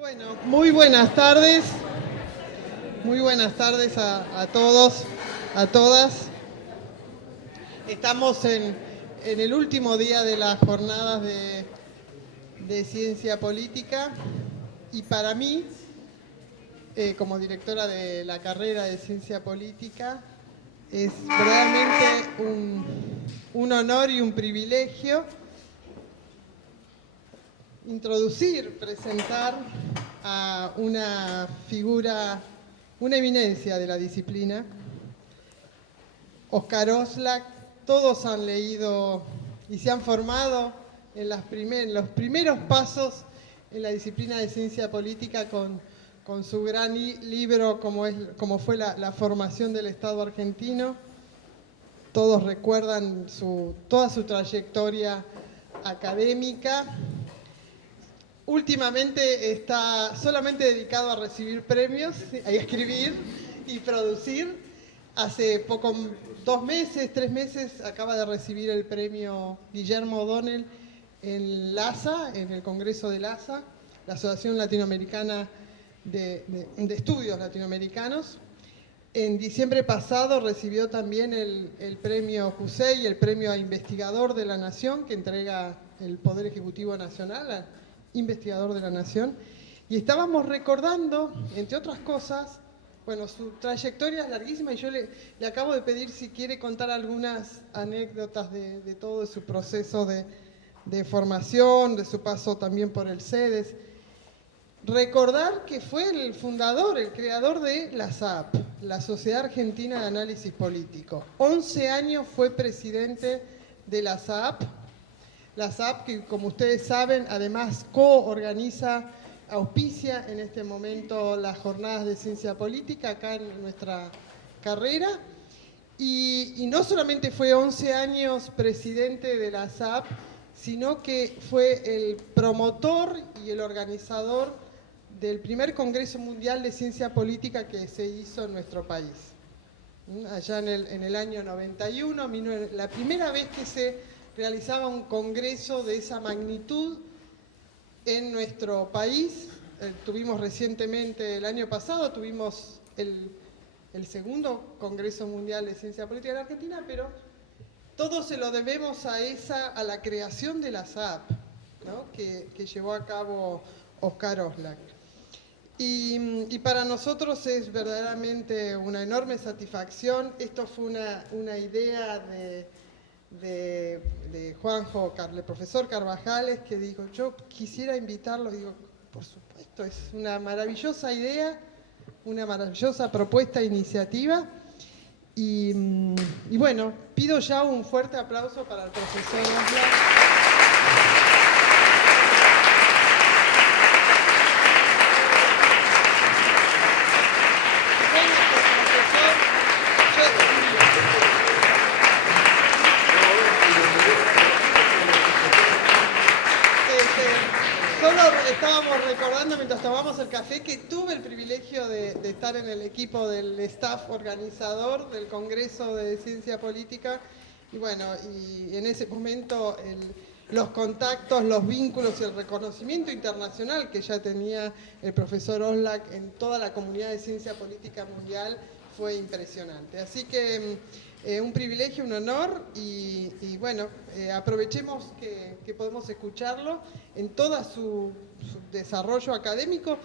Bueno, muy buenas tardes. Muy buenas tardes a todos, a todas. Estamos en el último día de las jornadas de ciencia política y para mí, como directora de la carrera de ciencia política, es realmente un honor y un privilegio presentar a una figura, una eminencia de la disciplina, Óscar Oslak. Todos han leído y se han formado en los primeros pasos en la disciplina de ciencia política con su gran libro como fue la formación del Estado argentino. Todos recuerdan toda su trayectoria académica. Últimamente está solamente dedicado a recibir premios, a escribir y producir. Hace poco, 2 meses, 3 meses, acaba de recibir el premio Guillermo O'Donnell en LASA, en el Congreso de LASA, la Asociación Latinoamericana de Estudios Latinoamericanos. En diciembre pasado recibió también el premio Jusey, el premio a Investigador de la Nación, que entrega el Poder Ejecutivo Nacional, Investigador de la Nación, y estábamos recordando, entre otras cosas, bueno, su trayectoria es larguísima y yo le acabo de pedir si quiere contar algunas anécdotas de todo su proceso de formación, de su paso también por el CEDES. Recordar que fue el fundador, el creador de la SAP, la Sociedad Argentina de Análisis Político. 11 años fue presidente de la SAP. La SAP, que como ustedes saben, además coorganiza, auspicia en este momento las jornadas de ciencia política acá en nuestra carrera. Y no solamente fue 11 años presidente de la SAP, sino que fue el promotor y el organizador del primer Congreso Mundial de Ciencia Política que se hizo en nuestro país. Allá en el año 91, la primera vez que se realizaba un congreso de esa magnitud en nuestro país. Tuvimos recientemente, el año pasado, tuvimos el segundo Congreso Mundial de Ciencia Política en Argentina, pero todo se lo debemos a la creación de la SAP, ¿no? que llevó a cabo Óscar Oslak. Y para nosotros es verdaderamente una enorme satisfacción. Esto fue una idea de Juanjo, el profesor Carvajales, que dijo, yo quisiera invitarlo. Digo, por supuesto, es una maravillosa idea, una maravillosa propuesta e iniciativa. Y bueno, pido ya un fuerte aplauso para el profesor Oslak. Estábamos recordando mientras tomábamos el café que tuve el privilegio de estar en el equipo del staff organizador del Congreso de Ciencia Política y bueno, y en ese momento los contactos, los vínculos y el reconocimiento internacional que ya tenía el profesor Oslak en toda la comunidad de ciencia política mundial fue impresionante. Así que un privilegio, un honor y bueno, aprovechemos que podemos escucharlo en todo su desarrollo académico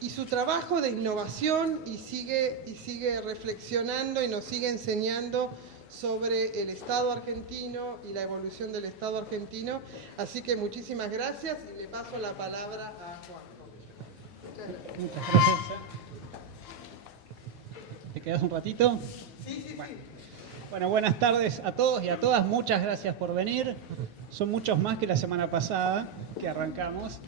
y su trabajo de innovación y sigue reflexionando y nos sigue enseñando sobre el Estado argentino y la evolución del Estado argentino. Así que muchísimas gracias y le paso la palabra a Juanjo. Muchas gracias. ¿Te quedas un ratito? Sí. Bueno, buenas tardes a todos y a todas. Muchas gracias por venir. Son muchos más que la semana pasada que arrancamos.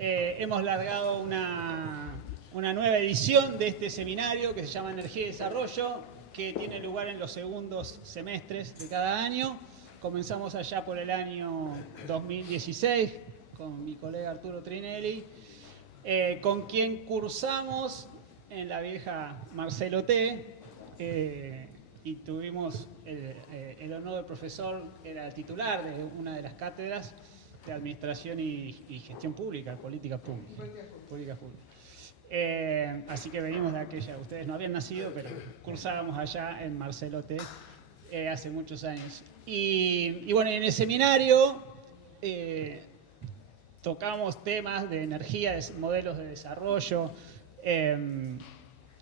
Hemos largado una nueva edición de este seminario que se llama Energía y Desarrollo, que tiene lugar en los segundos semestres de cada año. Comenzamos allá por el año 2016 con mi colega Arturo Trinelli, con quien cursamos en la vieja Marcelo T. Y tuvimos el honor del profesor, que era el titular de una de las cátedras, Administración y Gestión Pública, Políticas Públicas. Políticas Públicas. Así que venimos de aquella, ustedes no habían nacido, pero cursábamos allá en Marcelo T. Hace muchos años. Y bueno, en el seminario tocamos temas de energía, de modelos de desarrollo,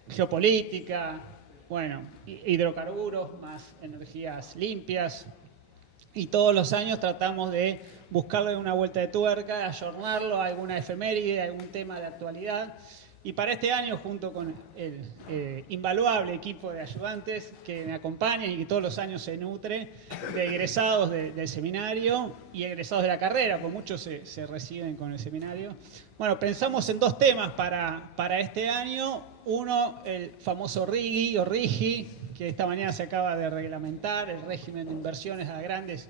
geopolítica, bueno, hidrocarburos, más energías limpias. Y todos los años tratamos de buscarle una vuelta de tuerca, ayornarlo a alguna efeméride, a algún tema de actualidad. Y para este año, junto con el invaluable equipo de ayudantes que me acompañan y que todos los años se nutre de egresados del seminario y egresados de la carrera, porque muchos se reciben con el seminario. Bueno, pensamos en dos temas para este año. Uno, el famoso RIGI o RIGI, que esta mañana se acaba de reglamentar, el régimen de inversiones a grandes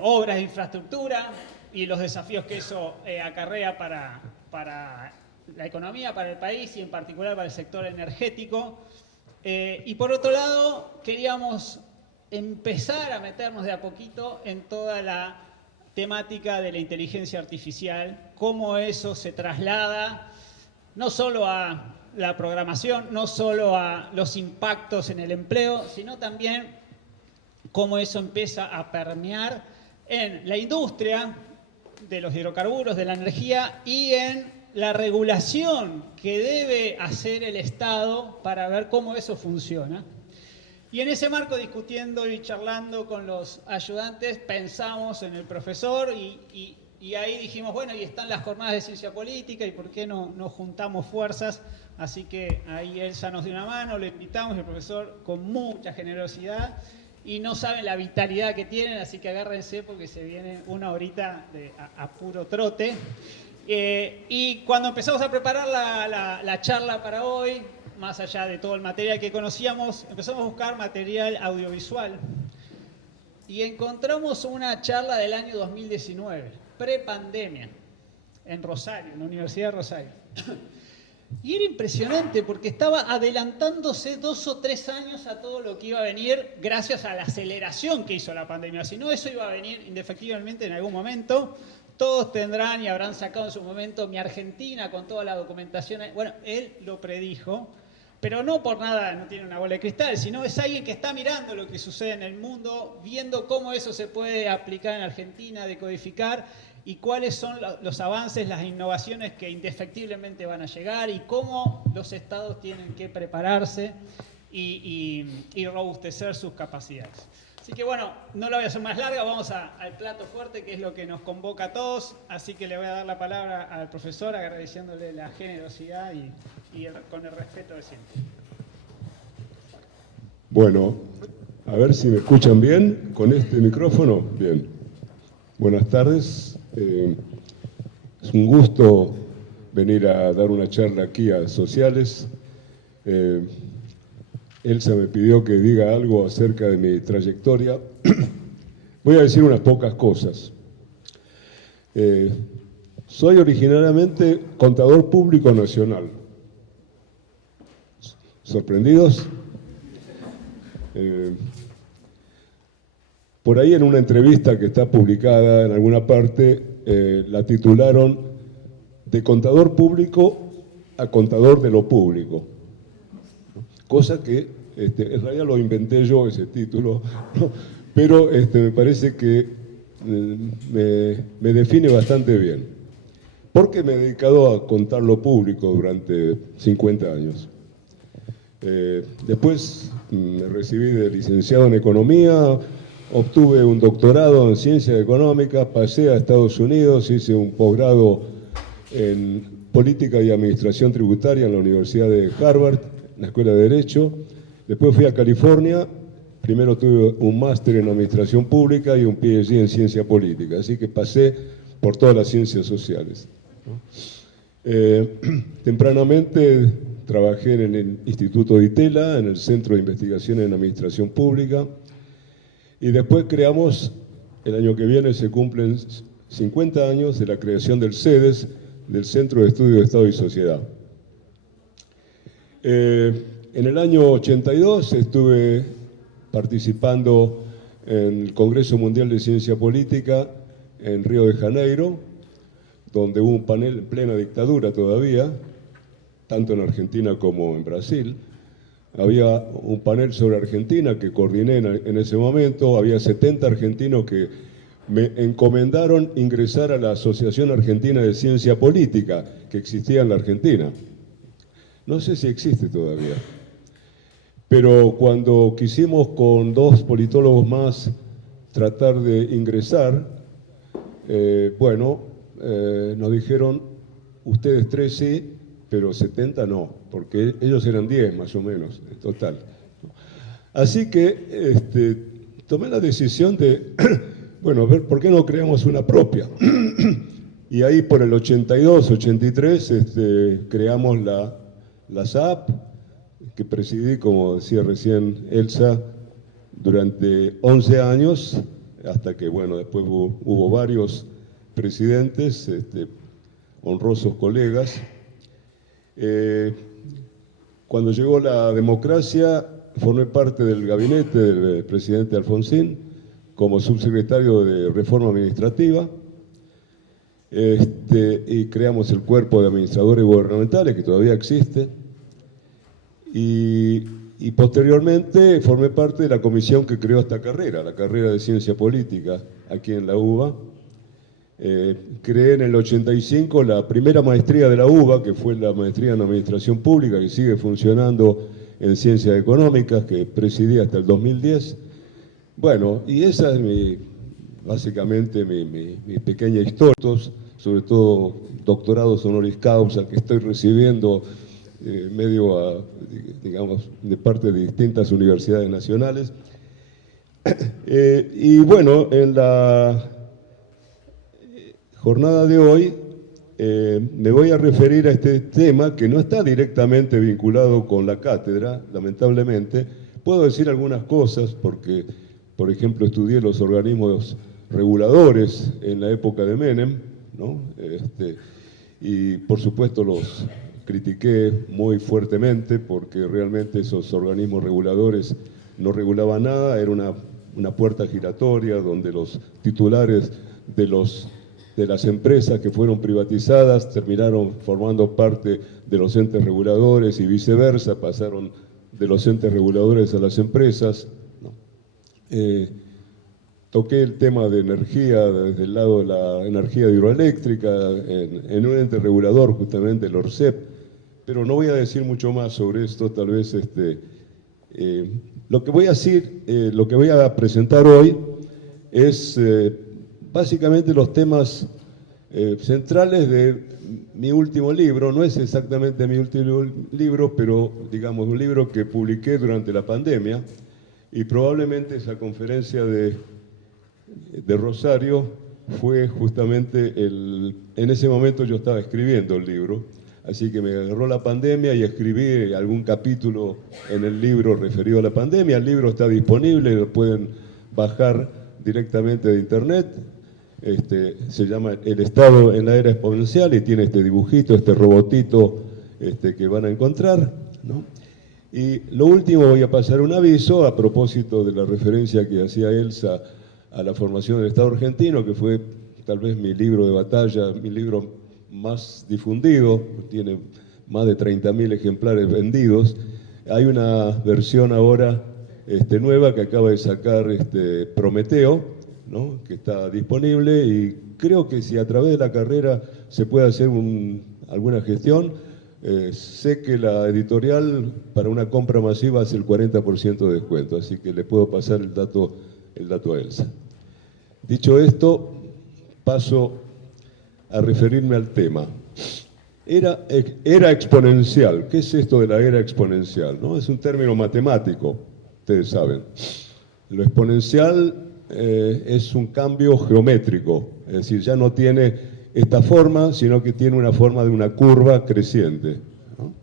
obras de infraestructura y los desafíos que eso acarrea para la economía, para el país y en particular para el sector energético. Y por otro lado, queríamos empezar a meternos de a poquito en toda la temática de la inteligencia artificial, cómo eso se traslada no solo a la programación, no solo a los impactos en el empleo, sino también cómo eso empieza a permear en la industria de los hidrocarburos, de la energía y en la regulación que debe hacer el Estado para ver cómo eso funciona. Y en ese marco, discutiendo y charlando con los ayudantes, pensamos en el profesor y ahí dijimos, bueno, y están las jornadas de ciencia política y por qué no juntamos fuerzas. Así que ahí Elsa nos dio una mano, lo invitamos, el profesor con mucha generosidad y no saben la vitalidad que tienen, así que agárrense porque se viene una horita a puro trote. Y cuando empezamos a preparar la charla para hoy, más allá de todo el material que conocíamos, empezamos a buscar material audiovisual y encontramos una charla del año 2019, prepandemia, en Rosario, en la Universidad de Rosario. Y era impresionante porque estaba adelantándose 2 o 3 años a todo lo que iba a venir gracias a la aceleración que hizo la pandemia. Si no, eso iba a venir indefectiblemente en algún momento. Todos tendrán y habrán sacado en su momento Mi Argentina con toda la documentación. Bueno, él lo predijo, pero no por nada, no tiene una bola de cristal, sino es alguien que está mirando lo que sucede en el mundo, viendo cómo eso se puede aplicar en Argentina, decodificar y cuáles son los avances, las innovaciones que indefectiblemente van a llegar y cómo los estados tienen que prepararse y robustecer sus capacidades. Así que bueno, no lo voy a hacer más larga, vamos al plato fuerte, que es lo que nos convoca a todos. Así que le voy a dar la palabra al profesor, agradeciéndole la generosidad y con el respeto de siempre. Bueno, a ver si me escuchan bien con este micrófono. Bien. Buenas tardes. Es un gusto venir a dar una charla aquí a Sociales. Elsa me pidió que diga algo acerca de mi trayectoria. Voy a decir unas pocas cosas. Soy originariamente contador público nacional. ¿Sorprendidos? Por ahí en una entrevista que está publicada en alguna parte, la titularon de contador público a contador de lo público. Cosa que en realidad lo inventé yo ese título, ¿no? Pero me parece que me define bastante bien. Porque me he dedicado a contar lo público durante 50 años. Después me recibí de licenciado en Economía, obtuve un doctorado en Ciencias Económicas, pasé a Estados Unidos, hice un posgrado en Política y Administración Tributaria en la Universidad de Harvard, en la Escuela de Derecho. Después fui a California, primero tuve un máster en Administración Pública y un PhD en Ciencia Política, así que pasé por todas las ciencias sociales, ¿no? Tempranamente trabajé en el Instituto de Itela, en el Centro de Investigación en Administración Pública, y después creamos, el año que viene se cumplen 50 años de la creación del CEDES, del Centro de Estudio de Estado y Sociedad. En el año 82 estuve participando en el Congreso Mundial de Ciencia Política en Río de Janeiro, donde hubo un panel en plena dictadura todavía, tanto en Argentina como en Brasil. Había un panel sobre Argentina que coordiné en ese momento, había 70 argentinos que me encomendaron ingresar a la Asociación Argentina de Ciencia Política, que existía en la Argentina. No sé si existe todavía. Pero cuando quisimos con 2 politólogos más tratar de ingresar, nos dijeron, ustedes 3 sí, pero 70 no, porque ellos eran 10 más o menos, en total. Así que tomé la decisión de, ver por qué no creamos una propia. Y ahí por el 82, 83, creamos la SAP, que presidí, como decía recién Elsa, durante 11 años, hasta que, después hubo varios presidentes, honrosos colegas. Cuando llegó la democracia, formé parte del gabinete del presidente Alfonsín como subsecretario de Reforma Administrativa, y creamos el cuerpo de administradores gubernamentales, que todavía existe, y posteriormente formé parte de la comisión que creó esta carrera, la carrera de Ciencia Política, aquí en la UBA. Creé en el 85 la primera maestría de la UBA, que fue la maestría en Administración Pública, que sigue funcionando en Ciencias Económicas, que presidí hasta el 2010. Y esa es básicamente mi pequeña historia, sobre todo doctorados honoris causa que estoy recibiendo de parte de distintas universidades nacionales. En la jornada de hoy me voy a referir a este tema que no está directamente vinculado con la cátedra, lamentablemente. Puedo decir algunas cosas porque, por ejemplo, estudié los organismos reguladores en la época de Menem, ¿no? Y por supuesto los critiqué muy fuertemente porque realmente esos organismos reguladores no regulaban nada, era una puerta giratoria donde los titulares de las empresas que fueron privatizadas terminaron formando parte de los entes reguladores y viceversa, pasaron de los entes reguladores a las empresas, ¿no? Toqué el tema de energía desde el lado de la energía hidroeléctrica en un ente regulador, justamente el ORCEP, pero no voy a decir mucho más sobre esto, tal vez lo que voy a decir, lo que voy a presentar hoy es básicamente los temas centrales de mi último libro. No es exactamente mi último libro, pero digamos un libro que publiqué durante la pandemia, y probablemente esa conferencia de Rosario fue justamente en ese momento yo estaba escribiendo el libro, así que me agarró la pandemia y escribí algún capítulo en el libro referido a la pandemia. El libro está disponible, lo pueden bajar directamente de internet. Se llama El Estado en la Era Exponencial y tiene este dibujito, este robotito que van a encontrar, ¿no? Y lo último, voy a pasar un aviso a propósito de la referencia que hacía Elsa a la formación del Estado argentino, que fue tal vez mi libro de batalla, mi libro más difundido, tiene más de 30.000 ejemplares vendidos. Hay una versión ahora nueva que acaba de sacar Prometeo, ¿no? Que está disponible, y creo que si a través de la carrera se puede hacer alguna gestión, sé que la editorial para una compra masiva hace el 40% de descuento, así que le puedo pasar el dato a Elsa. Dicho esto, paso a referirme al tema. Era exponencial. ¿Qué es esto de la era exponencial? ¿No? Es un término matemático, ustedes saben. Lo exponencial es un cambio geométrico, es decir, ya no tiene esta forma, sino que tiene una forma de una curva creciente, ¿no?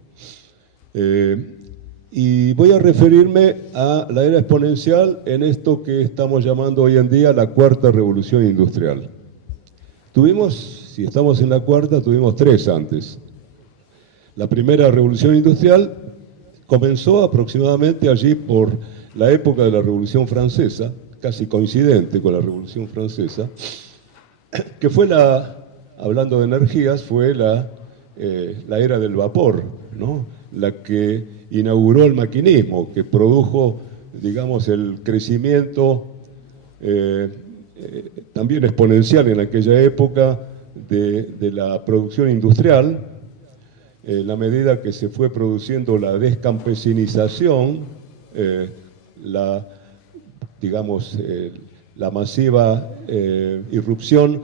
Y voy a referirme a la era exponencial en esto que estamos llamando hoy en día la cuarta revolución industrial. Si estamos en la cuarta, tuvimos 3 antes. La primera revolución industrial comenzó aproximadamente allí por la época de la Revolución Francesa, casi coincidente con la Revolución Francesa, que fue hablando de energías, fue la era del vapor, ¿no? La que inauguró el maquinismo, que produjo, digamos, el crecimiento también exponencial en aquella época de la producción industrial, la medida que se fue produciendo la descampesinización, digamos, la masiva irrupción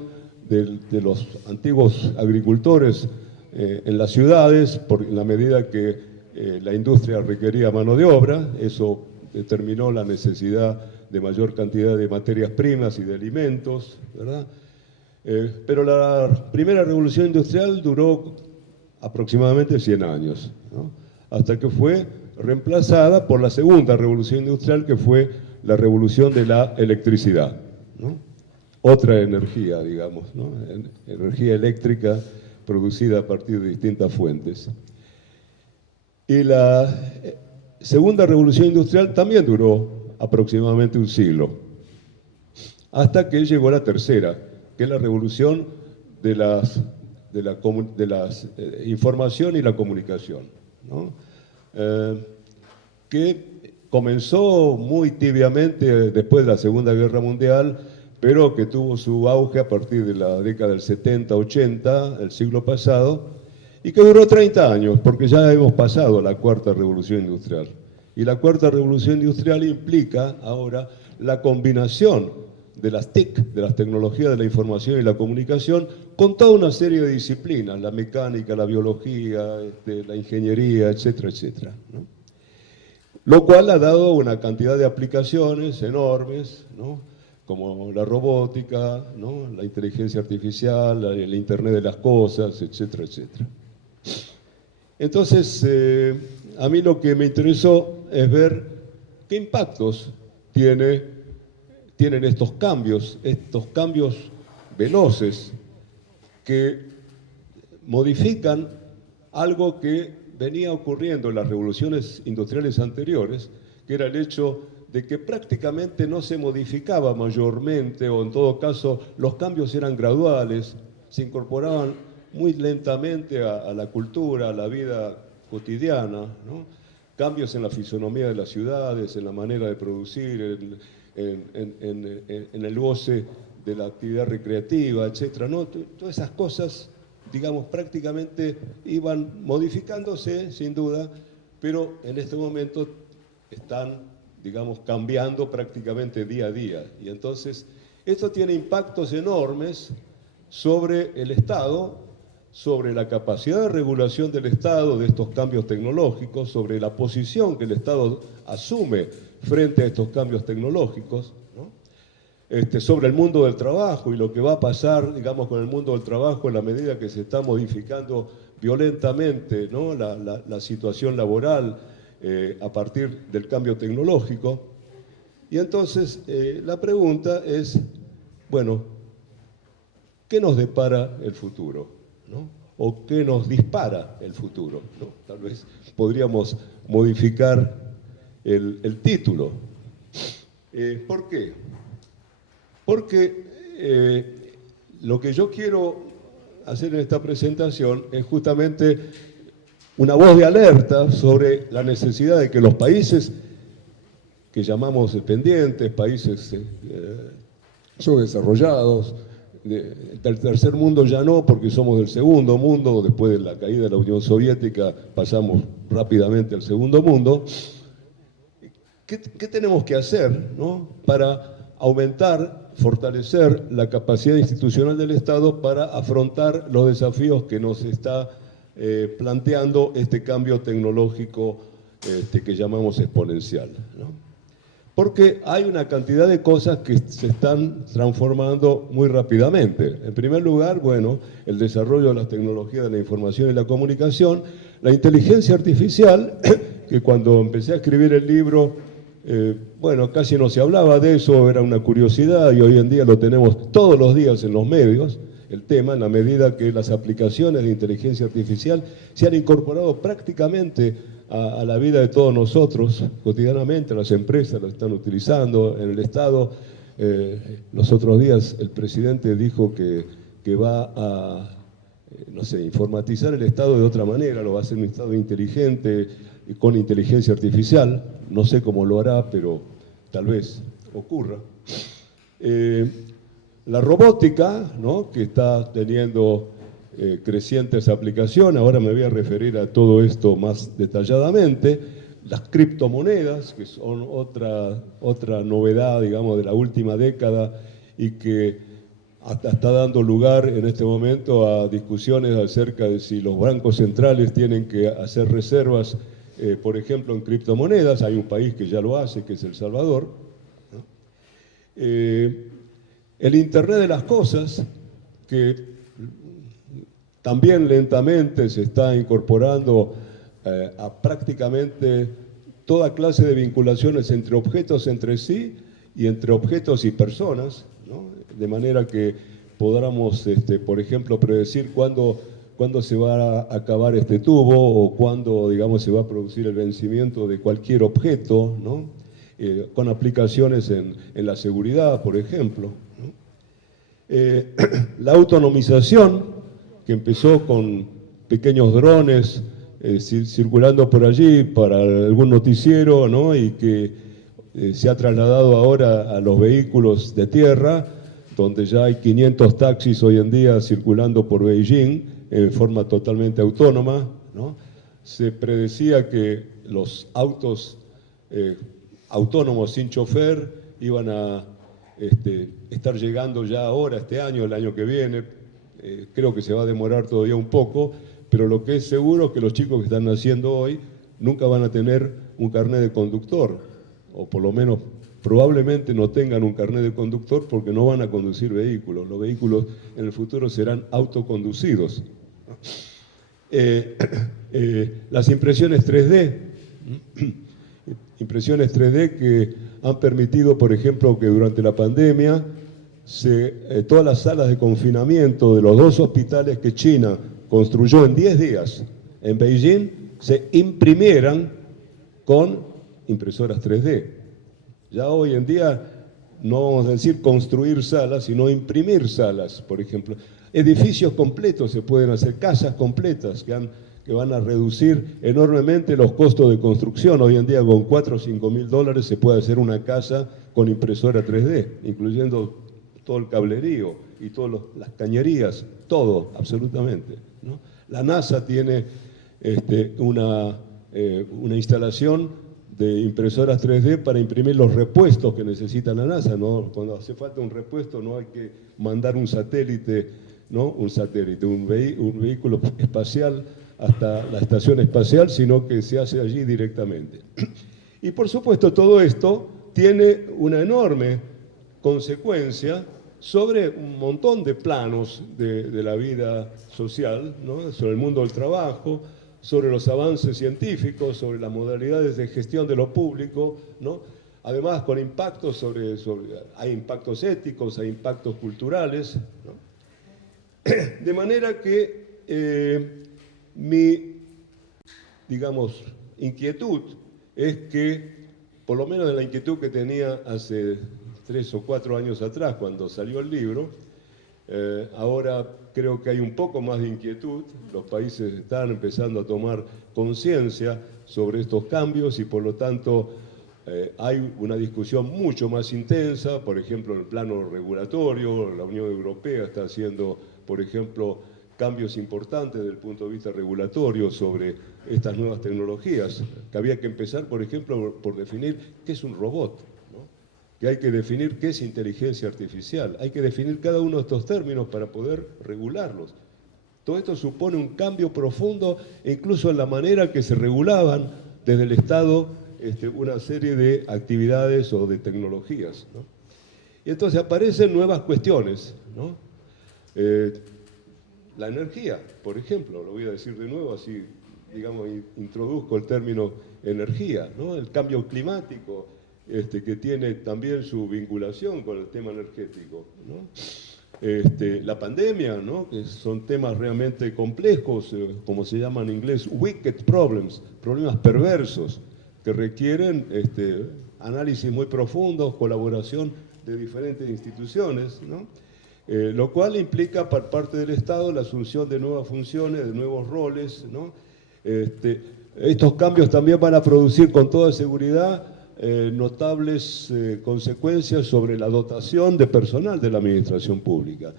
de los antiguos agricultores en las ciudades, por la medida que la industria requería mano de obra. Eso determinó la necesidad de mayor cantidad de materias primas y de alimentos, ¿verdad? Pero la primera revolución industrial duró aproximadamente 100 años, ¿no? Hasta que fue reemplazada por la segunda revolución industrial, que fue la revolución de la electricidad, ¿no? Otra energía, digamos, ¿no? Energía eléctrica producida a partir de distintas fuentes. Y la segunda revolución industrial también duró aproximadamente un siglo, hasta que llegó la tercera, que es la revolución de la información y la comunicación, ¿no? Que comenzó muy tibiamente después de la Segunda Guerra Mundial, pero que tuvo su auge a partir de la década del 70-80, el siglo pasado, y que duró 30 años, porque ya hemos pasado a la cuarta revolución industrial. Y la cuarta revolución industrial implica ahora la combinación de las TIC, de las tecnologías de la información y la comunicación, con toda una serie de disciplinas, la mecánica, la biología, la ingeniería, etcétera, etcétera, ¿no? Lo cual ha dado una cantidad de aplicaciones enormes, ¿no? Como la robótica, ¿no? La inteligencia artificial, el Internet de las cosas, etcétera, etcétera. Entonces, a mí lo que me interesó es ver qué impactos tienen estos cambios veloces que modifican algo que venía ocurriendo en las revoluciones industriales anteriores, que era el hecho de que prácticamente no se modificaba mayormente, o en todo caso los cambios eran graduales, se incorporaban muy lentamente a la cultura, a la vida cotidiana, ¿no? Cambios en la fisonomía de las ciudades, en la manera de producir, en el goce de la actividad recreativa, etcétera, ¿no? Todas esas cosas, digamos, prácticamente iban modificándose, sin duda, pero en este momento están, digamos, cambiando prácticamente día a día. Y entonces, esto tiene impactos enormes sobre el Estado, sobre la capacidad de regulación del Estado de estos cambios tecnológicos, sobre la posición que el Estado asume frente a estos cambios tecnológicos, ¿no? Sobre el mundo del trabajo y lo que va a pasar, digamos, con el mundo del trabajo en la medida que se está modificando violentamente, ¿no? la situación laboral a partir del cambio tecnológico. Y entonces la pregunta es, bueno, ¿qué nos depara el futuro, ¿no? ¿O qué nos dispara el futuro, ¿no? Tal vez podríamos modificar el título. ¿Por qué? Porque lo que yo quiero hacer en esta presentación es justamente una voz de alerta sobre la necesidad de que los países que llamamos dependientes, países subdesarrollados, del tercer mundo ya no, porque somos del segundo mundo, después de la caída de la Unión Soviética pasamos rápidamente al segundo mundo. ¿Qué tenemos que hacer, ¿no? Para aumentar, fortalecer la capacidad institucional del Estado para afrontar los desafíos que nos está planteando este cambio tecnológico que llamamos exponencial, ¿no? Porque hay una cantidad de cosas que se están transformando muy rápidamente. En primer lugar, bueno, el desarrollo de las tecnologías de la información y la comunicación, la inteligencia artificial, que cuando empecé a escribir el libro, bueno, casi no se hablaba de eso, era una curiosidad, y hoy en día lo tenemos todos los días en los medios, el tema, en la medida que las aplicaciones de inteligencia artificial se han incorporado prácticamente a la vida de todos nosotros, cotidianamente. Las empresas lo están utilizando, en el Estado Los otros días el presidente dijo que va a, no sé, informatizar el Estado de otra manera, lo va a hacer un Estado inteligente, con inteligencia artificial. No sé cómo lo hará, pero tal vez ocurra. La robótica, ¿no?, que está teniendo crecientes aplicaciones, ahora me voy a referir a todo esto más detalladamente. Las criptomonedas, que son otra novedad, digamos, de la última década y que hasta está dando lugar en este momento a discusiones acerca de si los bancos centrales tienen que hacer reservas, por ejemplo, en criptomonedas. Hay un país que ya lo hace, que es El Salvador, ¿no? El Internet de las cosas, que también lentamente se está incorporando a prácticamente toda clase de vinculaciones entre objetos entre sí y entre objetos y personas, ¿no? De manera que podamos, por ejemplo, predecir cuándo se va a acabar este tubo o cuándo, digamos, se va a producir el vencimiento de cualquier objeto, ¿no? Con aplicaciones en la seguridad, por ejemplo, ¿no? La autonomización, que empezó con pequeños drones circulando por allí para algún noticiero, ¿no?, y que se ha trasladado ahora a los vehículos de tierra, donde ya hay 500 taxis hoy en día circulando por Beijing en forma totalmente autónoma, ¿no? Se predecía que los autos autónomos sin chofer iban a estar llegando ya ahora, este año, el año que viene. Creo que se va a demorar todavía un poco, pero lo que es seguro es que los chicos que están naciendo hoy nunca van a tener un carnet de conductor, o por lo menos probablemente no tengan un carnet de conductor porque no van a conducir vehículos. Los vehículos en el futuro serán autoconducidos. Las impresiones 3D, impresiones 3D que han permitido, por ejemplo, que durante la pandemia todas las salas de confinamiento de los 2 hospitales que China construyó en 10 días en Beijing se imprimieran con impresoras 3D. Ya hoy en día no vamos a decir construir salas, sino imprimir salas, por ejemplo. Edificios completos se pueden hacer, casas completas que van a reducir enormemente los costos de construcción. Hoy en día con 4 o 5 mil dólares se puede hacer una casa con impresora 3D, incluyendo todo el cablerío y todas las cañerías, todo, absolutamente, ¿no? La NASA tiene una instalación de impresoras 3D para imprimir los repuestos que necesita la NASA, ¿no? Cuando hace falta un repuesto no hay que mandar un satélite, ¿no? Un vehículo espacial hasta la estación espacial, sino que se hace allí directamente. Y por supuesto todo esto tiene una enorme consecuencia sobre un montón de planos de la vida social, ¿no? Sobre el mundo del trabajo, sobre los avances científicos, sobre las modalidades de gestión de lo público, ¿no? Además con impactos hay impactos éticos, hay impactos culturales, ¿no? De manera que mi, digamos, inquietud es que, por lo menos la inquietud que tenía hace 3 o 4 años atrás, cuando salió el libro, ahora creo que hay un poco más de inquietud. Los países están empezando a tomar conciencia sobre estos cambios y por lo tanto hay una discusión mucho más intensa, por ejemplo, en el plano regulatorio. La Unión Europea está haciendo, por ejemplo, cambios importantes desde el punto de vista regulatorio sobre estas nuevas tecnologías, que había que empezar, por ejemplo, por definir qué es un robot, que hay que definir qué es inteligencia artificial, hay que definir cada uno de estos términos para poder regularlos. Todo esto supone un cambio profundo, incluso en la manera que se regulaban desde el Estado una serie de actividades o de tecnologías, ¿no? Y entonces aparecen nuevas cuestiones, ¿no? La energía, por ejemplo, lo voy a decir de nuevo, así, digamos, introduzco el término energía, ¿no? El cambio climático, que tiene también su vinculación con el tema energético, ¿no? La pandemia, ¿no? Que son temas realmente complejos, como se llama en inglés, wicked problems, problemas perversos, que requieren análisis muy profundos, colaboración de diferentes instituciones, ¿no? Lo cual implica por parte del Estado la asunción de nuevas funciones, de nuevos roles, ¿no? Estos cambios también van a producir con toda seguridad notables consecuencias sobre la dotación de personal de la administración pública.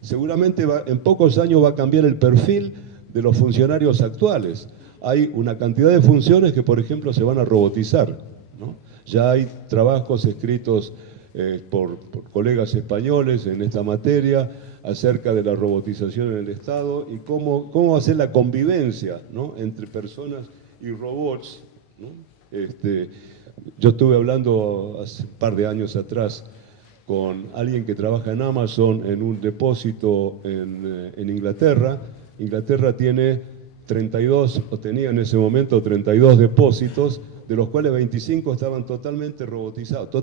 Seguramente en pocos años va a cambiar el perfil de los funcionarios actuales. Hay una cantidad de funciones que, por ejemplo, se van a robotizar, ¿no? Ya hay trabajos escritos por colegas españoles en esta materia acerca de la robotización en el Estado y cómo hacer la convivencia, ¿no?, entre personas y robots, ¿no? Yo estuve hablando hace un par de años atrás con alguien que trabaja en Amazon en un depósito en Inglaterra. Inglaterra tiene 32, o tenía en ese momento 32 depósitos, de los cuales 25 estaban totalmente robotizados,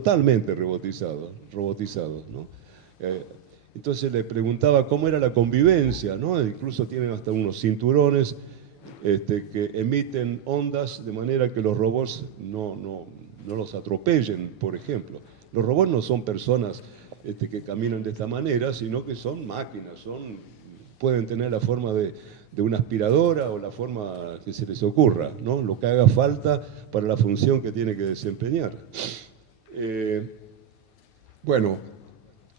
¿no? Entonces le preguntaba cómo era la convivencia, ¿no? Incluso tienen hasta unos cinturones que emiten ondas de manera que los robots no los atropellen, por ejemplo. Los robots no son personas que caminan de esta manera, sino que son máquinas, pueden tener la forma de una aspiradora o la forma que se les ocurra, ¿no? Lo que haga falta para la función que tiene que desempeñar. Bueno,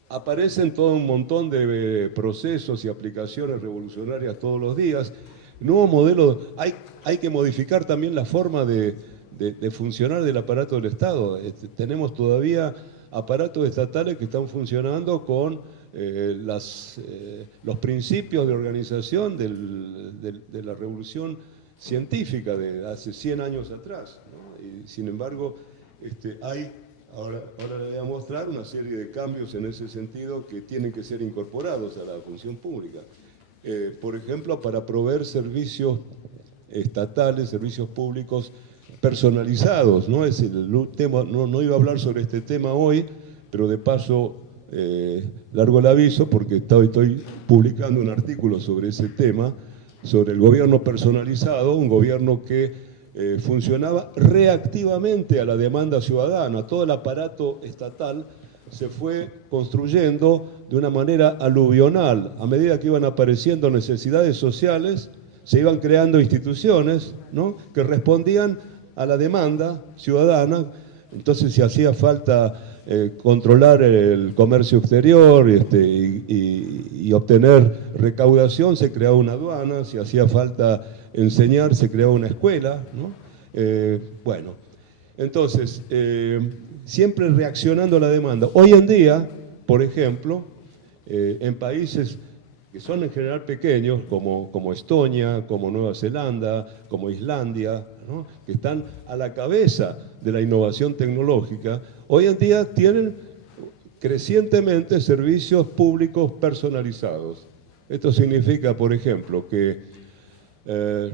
aparecen todo un montón de procesos y aplicaciones revolucionarias todos los días. Nuevo modelo, hay que modificar también la forma de funcionar del aparato del Estado. Tenemos todavía aparatos estatales que están funcionando con los principios de organización de la revolución científica de hace 100 años atrás, ¿no? Y sin embargo, ahora le voy a mostrar una serie de cambios en ese sentido que tienen que ser incorporados a la función pública. Por ejemplo, para proveer servicios estatales, servicios públicos personalizados, ¿no? Es el tema, no iba a hablar sobre este tema hoy, pero de paso largo el aviso porque estoy publicando un artículo sobre ese tema, sobre el gobierno personalizado, un gobierno que funcionaba reactivamente a la demanda ciudadana. Todo el aparato estatal se fue construyendo de una manera aluvional. A medida que iban apareciendo necesidades sociales, se iban creando instituciones, ¿no?, que respondían a la demanda ciudadana. Entonces, si hacía falta controlar el comercio exterior y obtener recaudación, se creaba una aduana. Si hacía falta enseñar, se creaba una escuela, ¿no? Bueno, entonces, siempre reaccionando a la demanda. Hoy en día, por ejemplo, en países que son en general pequeños, como Estonia, como Nueva Zelanda, como Islandia, ¿no?, que están a la cabeza de la innovación tecnológica, hoy en día tienen crecientemente servicios públicos personalizados. Esto significa, por ejemplo, que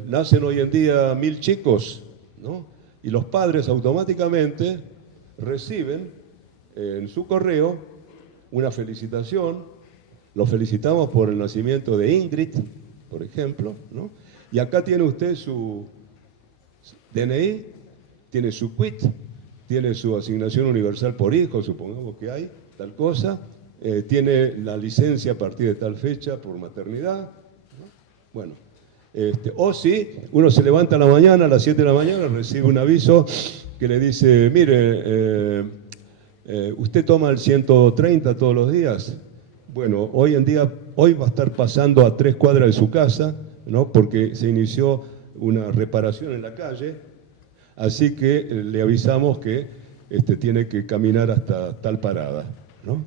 nacen hoy en día 1000 chicos, ¿no?, y los padres automáticamente reciben en su correo una felicitación. Los felicitamos por el nacimiento de Ingrid, por ejemplo, ¿no? Y acá tiene usted su DNI, tiene su quit, tiene su asignación universal por hijo, supongamos que hay tal cosa, tiene la licencia a partir de tal fecha por maternidad, ¿no? Bueno, o si uno se levanta a la mañana, a las 7 de la mañana, recibe un aviso que le dice, mire, ¿usted toma el 130 todos los días? Bueno, hoy va a estar pasando a 3 cuadras de su casa, ¿no?, porque se inició una reparación en la calle, así que le avisamos que tiene que caminar hasta tal parada, ¿no?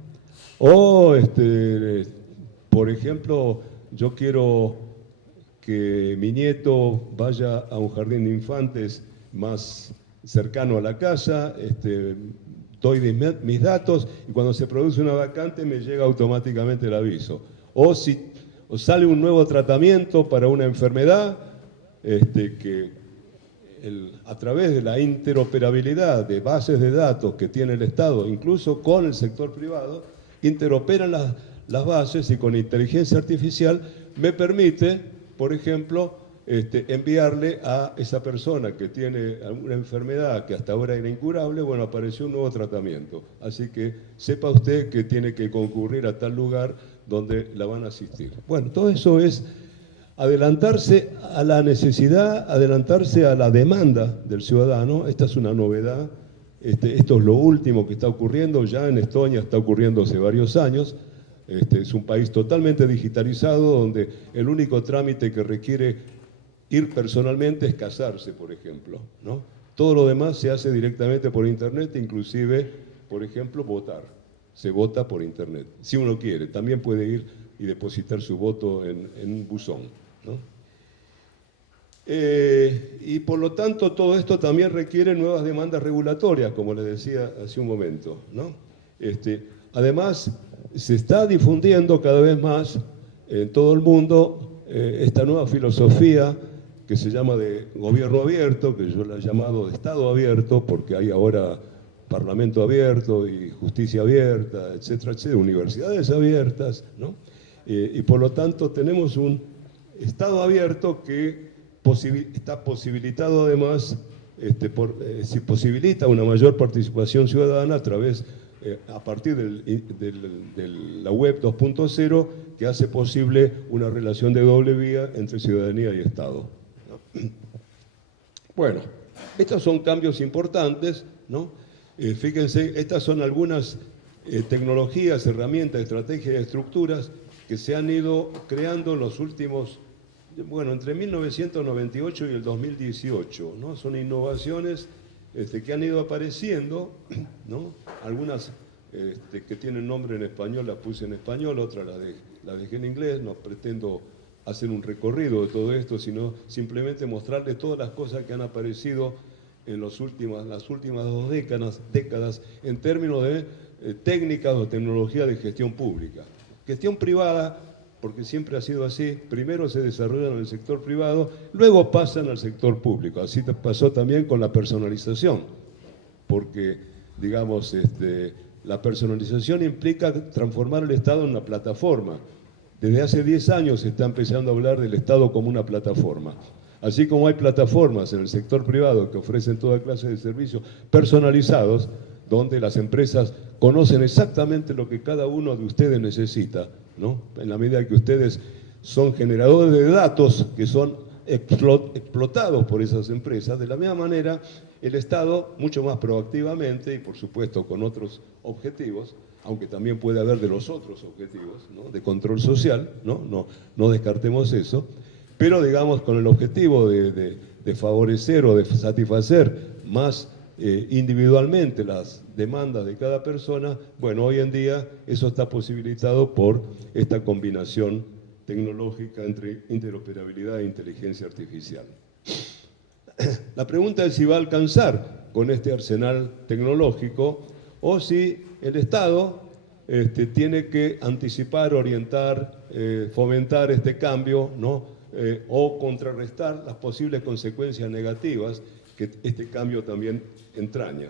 O, por ejemplo, yo quiero que mi nieto vaya a un jardín de infantes más cercano a la casa, doy mis datos y cuando se produce una vacante me llega automáticamente el aviso. O si sale un nuevo tratamiento para una enfermedad, que a través de la interoperabilidad de bases de datos que tiene el Estado, incluso con el sector privado, interoperan las bases y con inteligencia artificial me permite, por ejemplo, enviarle a esa persona que tiene alguna enfermedad que hasta ahora era incurable, bueno, apareció un nuevo tratamiento. Así que sepa usted que tiene que concurrir a tal lugar donde la van a asistir. Bueno, todo eso es adelantarse a la necesidad, adelantarse a la demanda del ciudadano. Esta es una novedad, esto es lo último que está ocurriendo, ya en Estonia está ocurriendo hace varios años. Es un país totalmente digitalizado, donde el único trámite que requiere ir personalmente es casarse, por ejemplo, ¿no? Todo lo demás se hace directamente por Internet, inclusive, por ejemplo, votar. Se vota por Internet, si uno quiere. También puede ir y depositar su voto en un buzón, ¿no? Y por lo tanto, todo esto también requiere nuevas demandas regulatorias, como les decía hace un momento, ¿no? Además, se está difundiendo cada vez más en todo el mundo esta nueva filosofía que se llama de gobierno abierto, que yo la he llamado de Estado abierto, porque hay ahora parlamento abierto y justicia abierta, etcétera, etcétera, universidades abiertas, ¿no? Y por lo tanto tenemos un Estado abierto que está posibilitado además, posibilita una mayor participación ciudadana a partir de la web 2.0, que hace posible una relación de doble vía entre ciudadanía y Estado, ¿no? Bueno, estos son cambios importantes, ¿no? Fíjense, estas son algunas tecnologías, herramientas, estrategias y estructuras que se han ido creando en los últimos, entre 1998 y el 2018, ¿no? Son innovaciones que han ido apareciendo, ¿no? Algunas que tienen nombre en español las puse en español, otras las dejé en inglés. No pretendo hacer un recorrido de todo esto, sino simplemente mostrarles todas las cosas que han aparecido en las últimas 2 décadas en términos de técnicas o tecnología de gestión pública. Gestión privada, porque siempre ha sido así, primero se desarrollan en el sector privado, luego pasan al sector público. Así pasó también con la personalización, porque, digamos, la personalización implica transformar el Estado en una plataforma. Desde hace 10 años se está empezando a hablar del Estado como una plataforma. Así como hay plataformas en el sector privado que ofrecen toda clase de servicios personalizados, donde las empresas conocen exactamente lo que cada uno de ustedes necesita, ¿no? En la medida que ustedes son generadores de datos que son explotados por esas empresas, de la misma manera el Estado, mucho más proactivamente y por supuesto con otros objetivos, aunque también puede haber de los otros objetivos, ¿no? De control social, no descartemos eso, pero digamos con el objetivo de favorecer o de satisfacer más individualmente las demandas de cada persona. Bueno, hoy en día eso está posibilitado por esta combinación tecnológica entre interoperabilidad e inteligencia artificial. La pregunta es si va a alcanzar con este arsenal tecnológico o si el Estado tiene que anticipar, orientar, fomentar este cambio, ¿no? O contrarrestar las posibles consecuencias negativas que este cambio también entraña.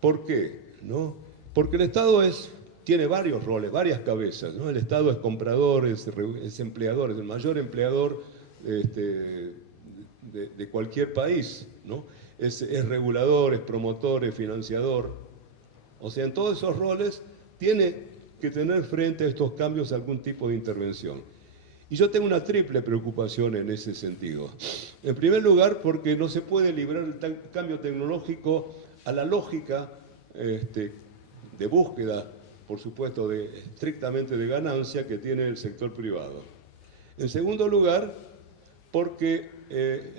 ¿Por qué? ¿No? Porque el Estado tiene varios roles, varias cabezas, ¿no? El Estado es comprador, es empleador, es el mayor empleador de cualquier país, ¿no? Es regulador, es promotor, es financiador. O sea, en todos esos roles tiene que tener frente a estos cambios algún tipo de intervención. Y yo tengo una triple preocupación en ese sentido. En primer lugar, porque no se puede librar el cambio tecnológico a la lógica de búsqueda, por supuesto, estrictamente de ganancia que tiene el sector privado. En segundo lugar, porque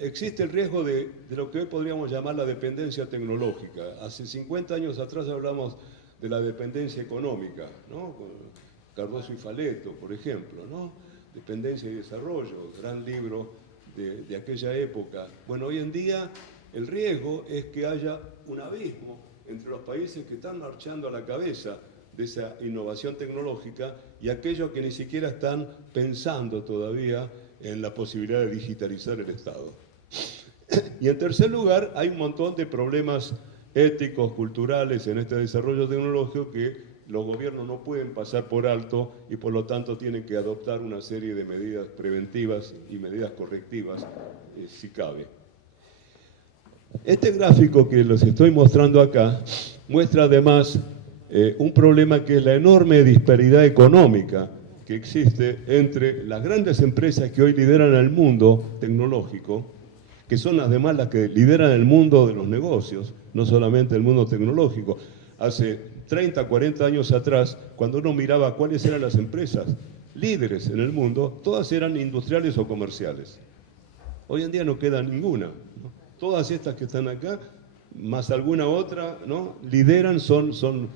existe el riesgo de lo que hoy podríamos llamar la dependencia tecnológica. Hace 50 años atrás hablamos de la dependencia económica, ¿no? Con Cardoso y Faleto, por ejemplo, ¿no? Dependencia y desarrollo, gran libro de aquella época. Bueno, hoy en día el riesgo es que haya un abismo entre los países que están marchando a la cabeza de esa innovación tecnológica y aquellos que ni siquiera están pensando todavía en la posibilidad de digitalizar el Estado. Y en tercer lugar, hay un montón de problemas éticos, culturales en este desarrollo tecnológico que los gobiernos no pueden pasar por alto y por lo tanto tienen que adoptar una serie de medidas preventivas y medidas correctivas, si cabe. Este gráfico que les estoy mostrando acá muestra además un problema que es la enorme disparidad económica que existe entre las grandes empresas que hoy lideran el mundo tecnológico, que son además las que lideran el mundo de los negocios, no solamente el mundo tecnológico. Hace 30, 40 años atrás, cuando uno miraba cuáles eran las empresas líderes en el mundo, todas eran industriales o comerciales. Hoy en día no queda ninguna, ¿no? Todas estas que están acá, más alguna otra, ¿no?, lideran, son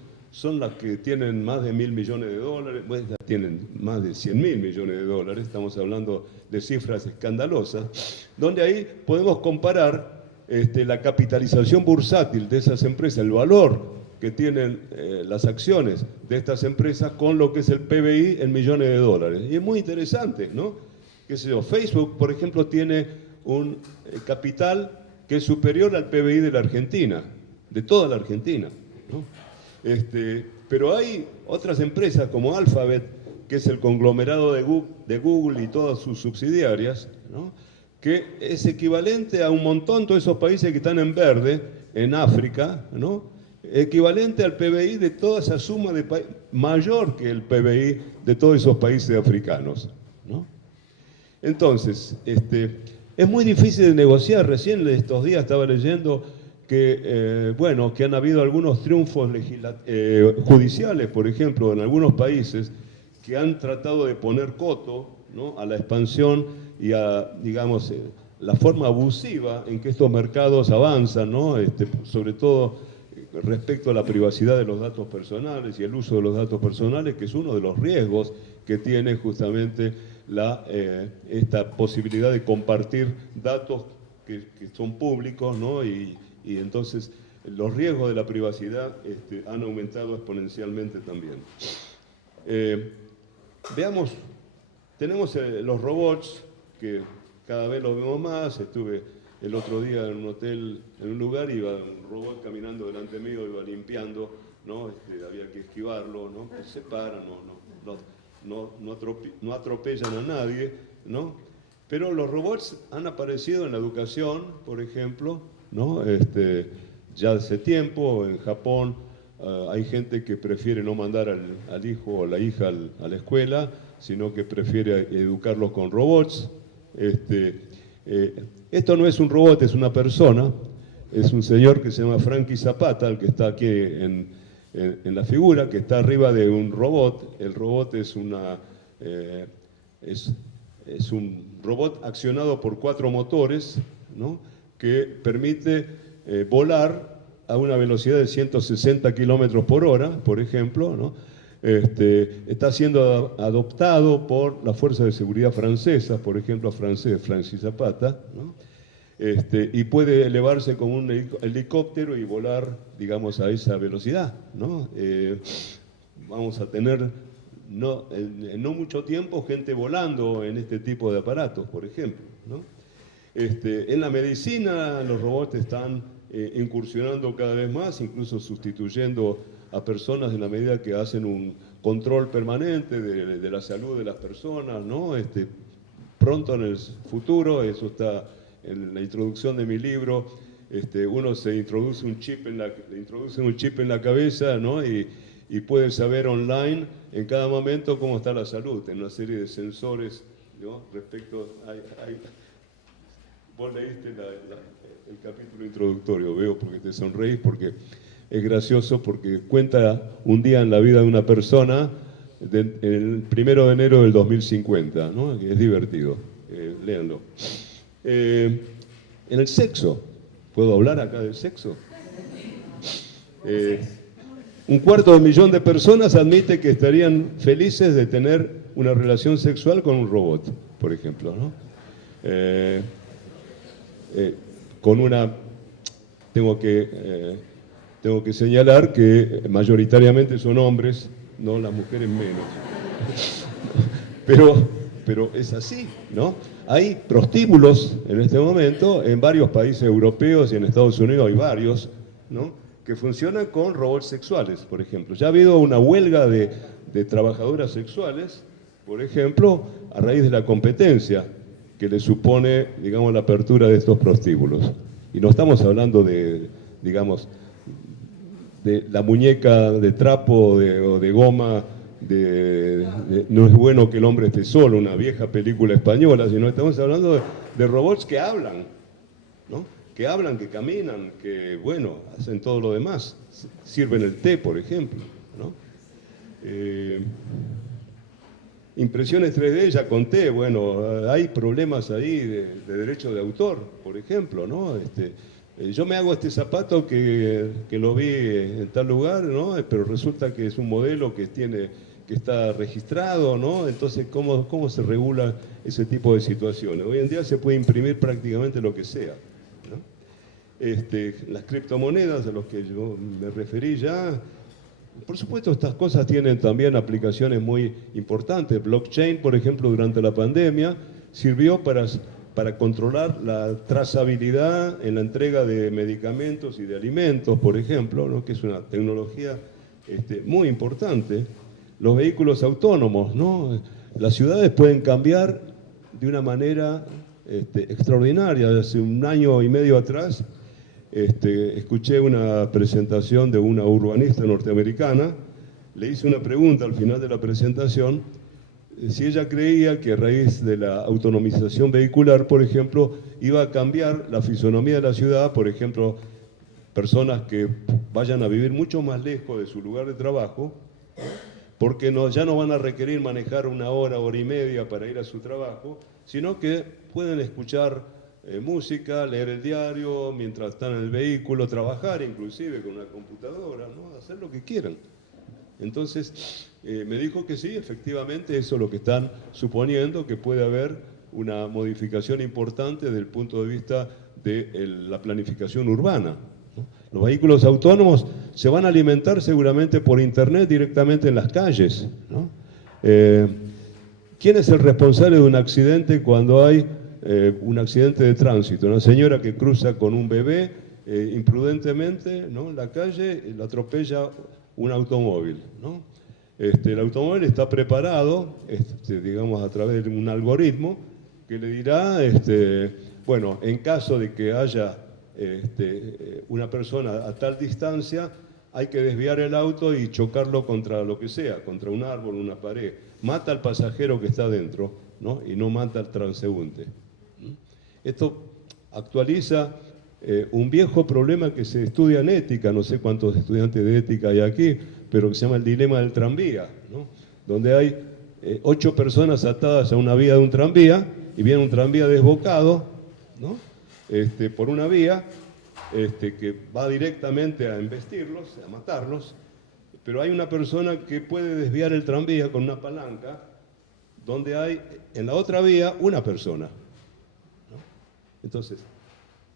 las que tienen más de 1.000 millones de dólares, bueno, tienen más de 100.000 millones de dólares, estamos hablando de cifras escandalosas, donde ahí podemos comparar la capitalización bursátil de esas empresas, el valor que tienen las acciones de estas empresas con lo que es el PBI en millones de dólares. Y es muy interesante, ¿no? ¿Qué sé yo? Facebook, por ejemplo, tiene un capital que es superior al PBI de la Argentina, de toda la Argentina, ¿no? Pero hay otras empresas como Alphabet, que es el conglomerado de Google y todas sus subsidiarias, ¿no?, que es equivalente a un montón de todos esos países que están en verde, en África, ¿no?, equivalente al PBI de toda esa suma de países, mayor que el PBI de todos esos países africanos, ¿no? Entonces, es muy difícil de negociar. Recién estos días estaba leyendo que, que han habido algunos triunfos judiciales, por ejemplo, en algunos países, que han tratado de poner coto, ¿no?, a la expansión y a, digamos, la forma abusiva en que estos mercados avanzan, ¿no?, sobre todo respecto a la privacidad de los datos personales y el uso de los datos personales, que es uno de los riesgos que tiene justamente esta posibilidad de compartir datos que son públicos, ¿no?, y entonces los riesgos de la privacidad han aumentado exponencialmente también. Veamos, tenemos los robots, que cada vez los vemos más. Estuve el otro día en un hotel, en un lugar, iba un robot caminando delante mío, iba limpiando, ¿no? Había que esquivarlo, ¿no? Pues se paran, no atropellan a nadie, ¿no? Pero los robots han aparecido en la educación, por ejemplo, ¿no? Ya hace tiempo. En Japón hay gente que prefiere no mandar al hijo o la hija a la escuela, sino que prefiere educarlos con robots. Esto no es un robot, es una persona. Es un señor que se llama Frankie Zapata, el que está aquí en la figura, que está arriba de un robot. El robot es un robot accionado por 4 motores, ¿no?, que permite volar a una velocidad de 160 kilómetros por hora, por ejemplo, ¿no? Está siendo adoptado por la Fuerza de Seguridad francesa, por ejemplo, Francis Zapata, ¿no? Y puede elevarse como un helicóptero y volar, digamos, a esa velocidad, ¿no? Vamos a tener en no mucho tiempo gente volando en este tipo de aparatos, por ejemplo, ¿no? En la medicina los robots están incursionando cada vez más, incluso sustituyendo a personas en la medida que hacen un control permanente de la salud de las personas, ¿no? Pronto en el futuro, eso está en la introducción de mi libro, uno se introduce un chip en la cabeza, ¿no?, y puede saber online en cada momento cómo está la salud, en una serie de sensores, ¿no?, respecto a... Vos leíste el capítulo introductorio, veo, porque te sonreís, porque es gracioso, porque cuenta un día en la vida de una persona el 1 de enero del 2050, ¿no? Es divertido, léanlo. En el sexo, ¿puedo hablar acá del sexo? 250.000 de personas admite que estarían felices de tener una relación sexual con un robot, por ejemplo, ¿no? Tengo que señalar que mayoritariamente son hombres, no, las mujeres menos. Pero es así, ¿no? Hay prostíbulos en este momento en varios países europeos y en Estados Unidos hay varios, ¿no?, que funcionan con robots sexuales, por ejemplo. Ya ha habido una huelga de trabajadoras sexuales, por ejemplo, a raíz de la competencia que le supone, digamos, la apertura de estos prostíbulos. Y no estamos hablando de, digamos, de la muñeca de trapo o de goma, no es bueno que el hombre esté solo, una vieja película española, sino estamos hablando de robots que hablan, ¿no? Que hablan, que caminan, que, bueno, hacen todo lo demás, sirven el té, por ejemplo, ¿no? Impresiones 3D, ya conté, bueno, hay problemas ahí de derecho de autor, por ejemplo, ¿no? Yo me hago este zapato que lo vi en tal lugar, ¿no? Pero resulta que es un modelo que está registrado, ¿no? Entonces, ¿cómo se regula ese tipo de situaciones? Hoy en día se puede imprimir prácticamente lo que sea, ¿no? Las criptomonedas a las que yo me referí ya, por supuesto, estas cosas tienen también aplicaciones muy importantes. Blockchain, por ejemplo, durante la pandemia, sirvió para controlar la trazabilidad en la entrega de medicamentos y de alimentos, por ejemplo, ¿no? Que es una tecnología muy importante. Los vehículos autónomos, ¿no? Las ciudades pueden cambiar de una manera extraordinaria. Hace un año y medio atrás escuché una presentación de una urbanista norteamericana. Le hice una pregunta al final de la presentación, si ella creía que a raíz de la autonomización vehicular, por ejemplo, iba a cambiar la fisonomía de la ciudad, por ejemplo, personas que vayan a vivir mucho más lejos de su lugar de trabajo, porque ya no van a requerir manejar una hora y media para ir a su trabajo, sino que pueden escuchar música, leer el diario mientras están en el vehículo, trabajar inclusive con una computadora, ¿no? Hacer lo que quieran. Entonces, me dijo que sí, efectivamente, eso es lo que están suponiendo, que puede haber una modificación importante desde el punto de vista de la planificación urbana, ¿no? Los vehículos autónomos se van a alimentar seguramente por internet directamente en las calles, ¿no? ¿Quién es el responsable de un accidente cuando hay un accidente de tránsito? Una señora que cruza con un bebé imprudentemente, ¿no? En la calle, la atropella un automóvil, ¿no? El automóvil está preparado, digamos, a través de un algoritmo que le dirá, bueno, en caso de que haya una persona a tal distancia, hay que desviar el auto y chocarlo contra lo que sea, contra un árbol, una pared. Mata al pasajero que está dentro, ¿no? Y no mata al transeúnte. Esto actualiza un viejo problema que se estudia en ética, no sé cuántos estudiantes de ética hay aquí, pero que se llama el dilema del tranvía, ¿no? Donde hay 8 personas atadas a una vía de un tranvía y viene un tranvía desbocado, ¿no? Por una vía que va directamente a embestirlos, a matarlos, pero hay una persona que puede desviar el tranvía con una palanca donde hay en la otra vía una persona, ¿no? Entonces,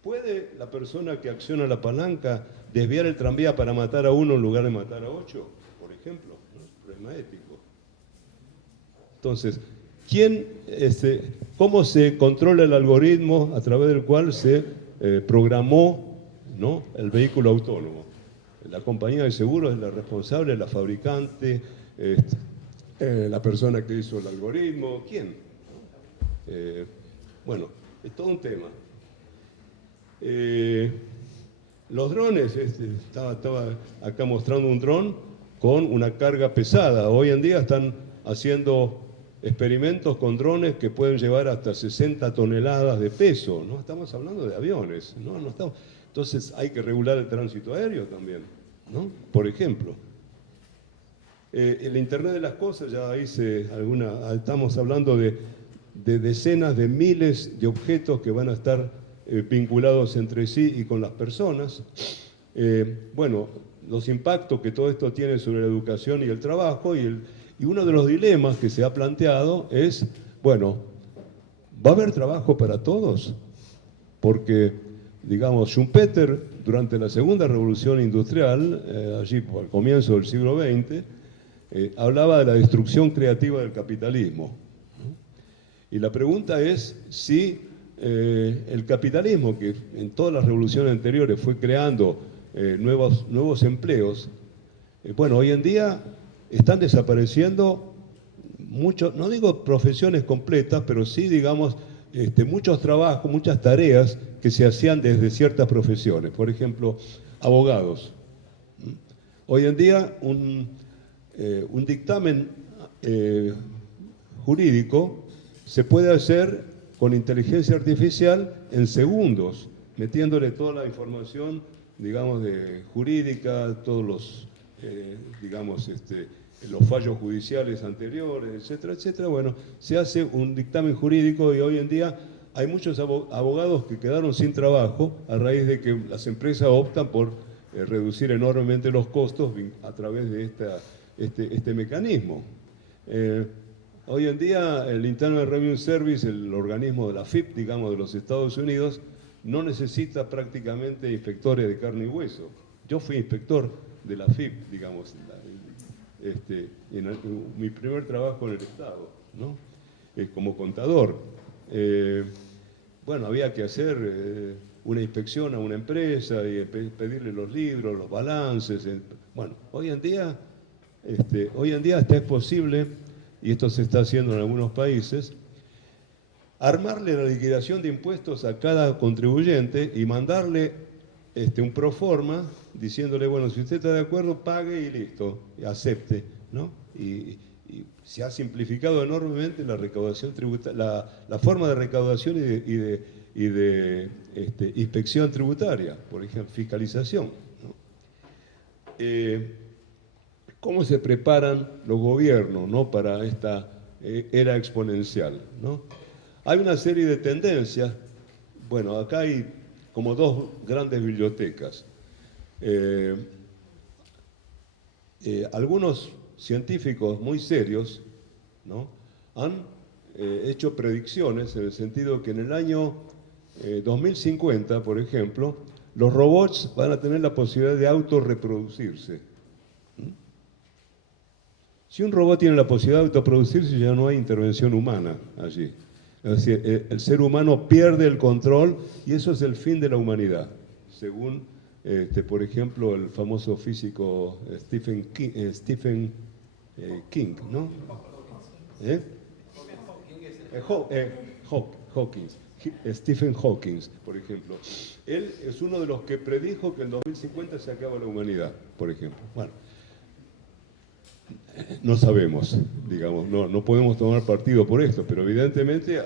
¿puede la persona que acciona la palanca desviar el tranvía para matar a uno en lugar de matar a 8, por ejemplo? ¿No? Es un problema ético. Entonces, ¿cómo se controla el algoritmo a través del cual se programó, ¿no? El vehículo autónomo? La compañía de seguros es la responsable, la fabricante, la persona que hizo el algoritmo, ¿quién? Bueno, es todo un tema. Los drones, estaba acá mostrando un dron con una carga pesada. Hoy en día están haciendo experimentos con drones que pueden llevar hasta 60 toneladas de peso, ¿no? Estamos hablando de aviones, ¿no? Entonces hay que regular el tránsito aéreo también, ¿no? Por ejemplo. El Internet de las Cosas, ya hice estamos hablando de decenas de miles de objetos que van a estar vinculados entre sí y con las personas. Bueno, los impactos que todo esto tiene sobre la educación y el trabajo, y uno de los dilemas que se ha planteado es, bueno, ¿va a haber trabajo para todos? Porque, digamos, Schumpeter, durante la segunda revolución industrial, allí al comienzo del siglo XX, hablaba de la destrucción creativa del capitalismo, ¿no? Y la pregunta es si el capitalismo, que en todas las revoluciones anteriores fue creando nuevos empleos. Bueno, hoy en día están desapareciendo muchos, no digo profesiones completas, pero sí, digamos, muchos trabajos, muchas tareas que se hacían desde ciertas profesiones. Por ejemplo, abogados. Hoy en día un dictamen jurídico se puede hacer con inteligencia artificial en segundos, metiéndole toda la información, digamos, jurídica, todos los, digamos, los fallos judiciales anteriores, etcétera, etcétera. Bueno, se hace un dictamen jurídico y hoy en día hay muchos abogados que quedaron sin trabajo a raíz de que las empresas optan por reducir enormemente los costos a través de este mecanismo. Hoy en día el Internal Revenue Service, el organismo de la FIP, digamos, de los Estados Unidos, no necesita prácticamente inspectores de carne y hueso. Yo fui inspector de la FIP, digamos, en mi primer trabajo en el Estado, ¿no? Como contador. Bueno, había que hacer una inspección a una empresa y pedirle los libros, los balances. Bueno, hoy en día hasta es posible, y esto se está haciendo en algunos países, armarle la liquidación de impuestos a cada contribuyente y mandarle un proforma diciéndole, bueno, si usted está de acuerdo, pague y listo, y acepte, ¿no? Y se ha simplificado enormemente la recaudación tributaria, la forma de recaudación y de inspección tributaria, por ejemplo, fiscalización, ¿no? ¿Cómo se preparan los gobiernos, ¿no?, para esta era exponencial, ¿no? Hay una serie de tendencias. Bueno, acá hay como dos grandes bibliotecas. Algunos científicos muy serios, ¿no?, han hecho predicciones en el sentido que en el año 2050, por ejemplo, los robots van a tener la posibilidad de autorreproducirse. Si un robot tiene la posibilidad de autoproducirse, ya no hay intervención humana allí. Es decir, el ser humano pierde el control y eso es el fin de la humanidad, según, por ejemplo, el famoso físico Stephen King, ¿no? Stephen Hawking, por ejemplo. Él es uno de los que predijo que en 2050 se acaba la humanidad, por ejemplo. Bueno, no sabemos, digamos, no podemos tomar partido por esto, pero evidentemente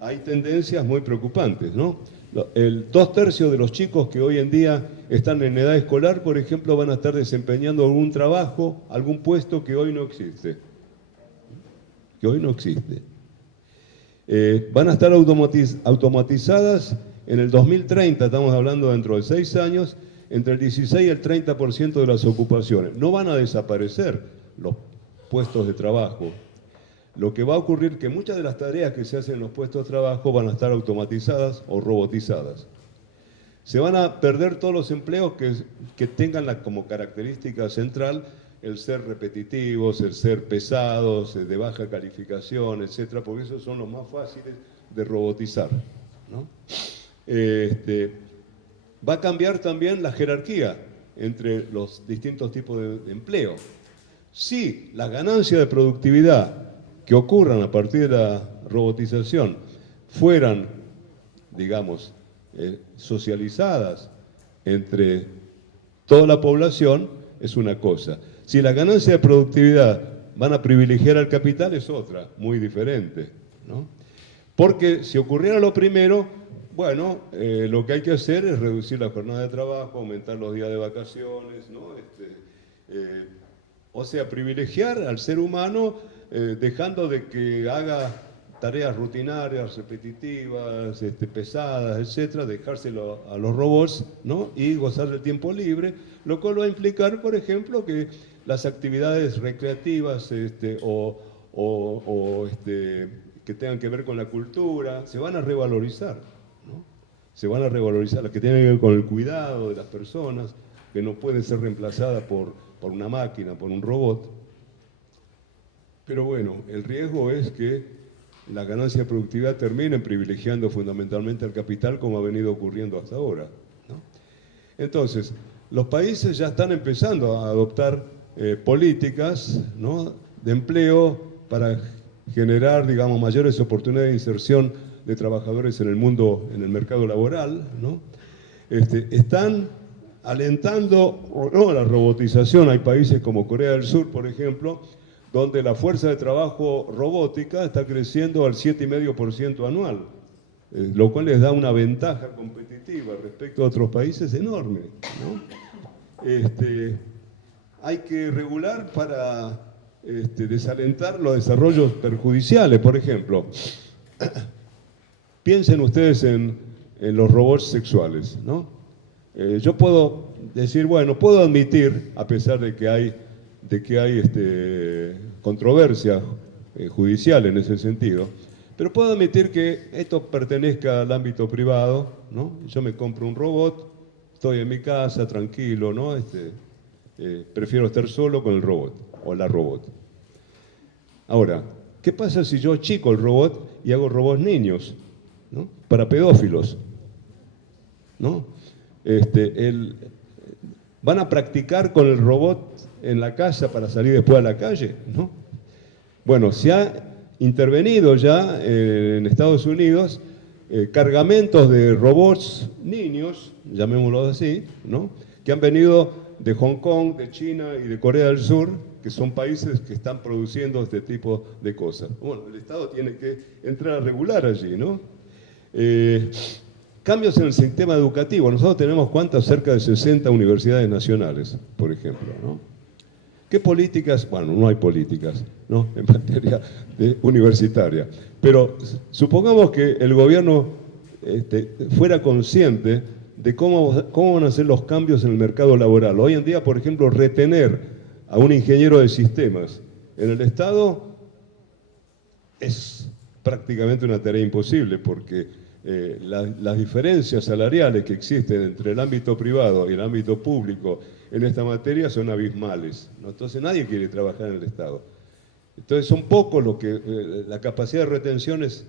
hay tendencias muy preocupantes, ¿no? 2/3 de los chicos que hoy en día están en edad escolar, por ejemplo, van a estar desempeñando algún trabajo, algún puesto que hoy no existe. Van a estar automatizadas en el 2030, estamos hablando dentro de 6 años, entre el 16 y el 30% de las ocupaciones. No van a desaparecer los puestos de trabajo. Lo que va a ocurrir es que muchas de las tareas que se hacen en los puestos de trabajo van a estar automatizadas o robotizadas. Se van a perder todos los empleos que tengan como característica central el ser repetitivos, el ser pesados, de baja calificación, etcétera, porque esos son los más fáciles de robotizar, ¿no? Va a cambiar también la jerarquía entre los distintos tipos de empleo. Si las ganancias de productividad que ocurran a partir de la robotización fueran, digamos, socializadas entre toda la población, es una cosa. Si las ganancias de productividad van a privilegiar al capital, es otra, muy diferente, ¿no? Porque si ocurriera lo primero, bueno, lo que hay que hacer es reducir la jornada de trabajo, aumentar los días de vacaciones, ¿no? O sea, privilegiar al ser humano dejando de que haga tareas rutinarias, repetitivas, pesadas, etcétera, dejárselo a los robots, ¿no?, y gozar del tiempo libre, lo cual va a implicar, por ejemplo, que las actividades recreativas que tengan que ver con la cultura se van a revalorizar, ¿no? Se van a revalorizar las que tienen que ver con el cuidado de las personas, que no pueden ser reemplazadas por una máquina, por un robot. Pero bueno, el riesgo es que la ganancia de productividad terminen privilegiando fundamentalmente al capital, como ha venido ocurriendo hasta ahora, ¿no? Entonces, los países ya están empezando a adoptar políticas, ¿no?, de empleo para generar, digamos, mayores oportunidades de inserción de trabajadores en el mundo, en el mercado laboral, ¿no? Están alentando, ¿no?, la robotización. Hay países como Corea del Sur, por ejemplo, donde la fuerza de trabajo robótica está creciendo al 7,5% anual, lo cual les da una ventaja competitiva respecto a otros países enorme, ¿no? Hay que regular para desalentar los desarrollos perjudiciales. Por ejemplo, piensen ustedes en los robots sexuales, ¿no? Yo puedo decir, bueno, puedo admitir, a pesar de que hay controversia judicial en ese sentido, pero puedo admitir que esto pertenezca al ámbito privado, ¿no? Yo me compro un robot, estoy en mi casa tranquilo, ¿no? Prefiero estar solo con el robot o la robot. Ahora, ¿qué pasa si yo achico el robot y hago robots niños, ¿no?, para pedófilos, ¿no? ¿Van a practicar con el robot en la casa para salir después a la calle?, ¿no? Bueno, se ha intervenido ya en Estados Unidos cargamentos de robots niños, llamémoslo así, ¿no?, que han venido de Hong Kong, de China y de Corea del Sur, que son países que están produciendo este tipo de cosas. Bueno, el Estado tiene que entrar a regular allí, ¿no? Cambios en el sistema educativo. Nosotros tenemos, ¿cuántas? Cerca de 60 universidades nacionales, por ejemplo, ¿no? ¿Qué políticas? Bueno, no hay políticas, ¿no?, en materia universitaria. Pero supongamos que el gobierno fuera consciente de cómo van a ser los cambios en el mercado laboral. Hoy en día, por ejemplo, retener a un ingeniero de sistemas en el Estado es prácticamente una tarea imposible, porque las diferencias salariales que existen entre el ámbito privado y el ámbito público en esta materia son abismales, ¿no? Entonces nadie quiere trabajar en el Estado. Entonces son pocos los que la capacidad de retención es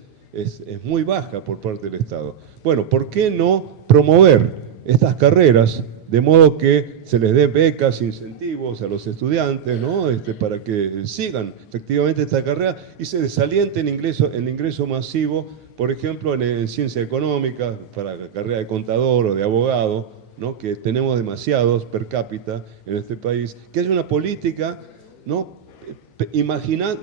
muy baja por parte del Estado. Bueno, ¿por qué no promover estas carreras de modo que se les dé becas, incentivos a los estudiantes, ¿no?, para que sigan efectivamente esta carrera y se desaliente el ingreso masivo, por ejemplo, en ciencia económica, para la carrera de contador o de abogado, ¿no?, que tenemos demasiados per cápita en este país, que haya una política, ¿no?,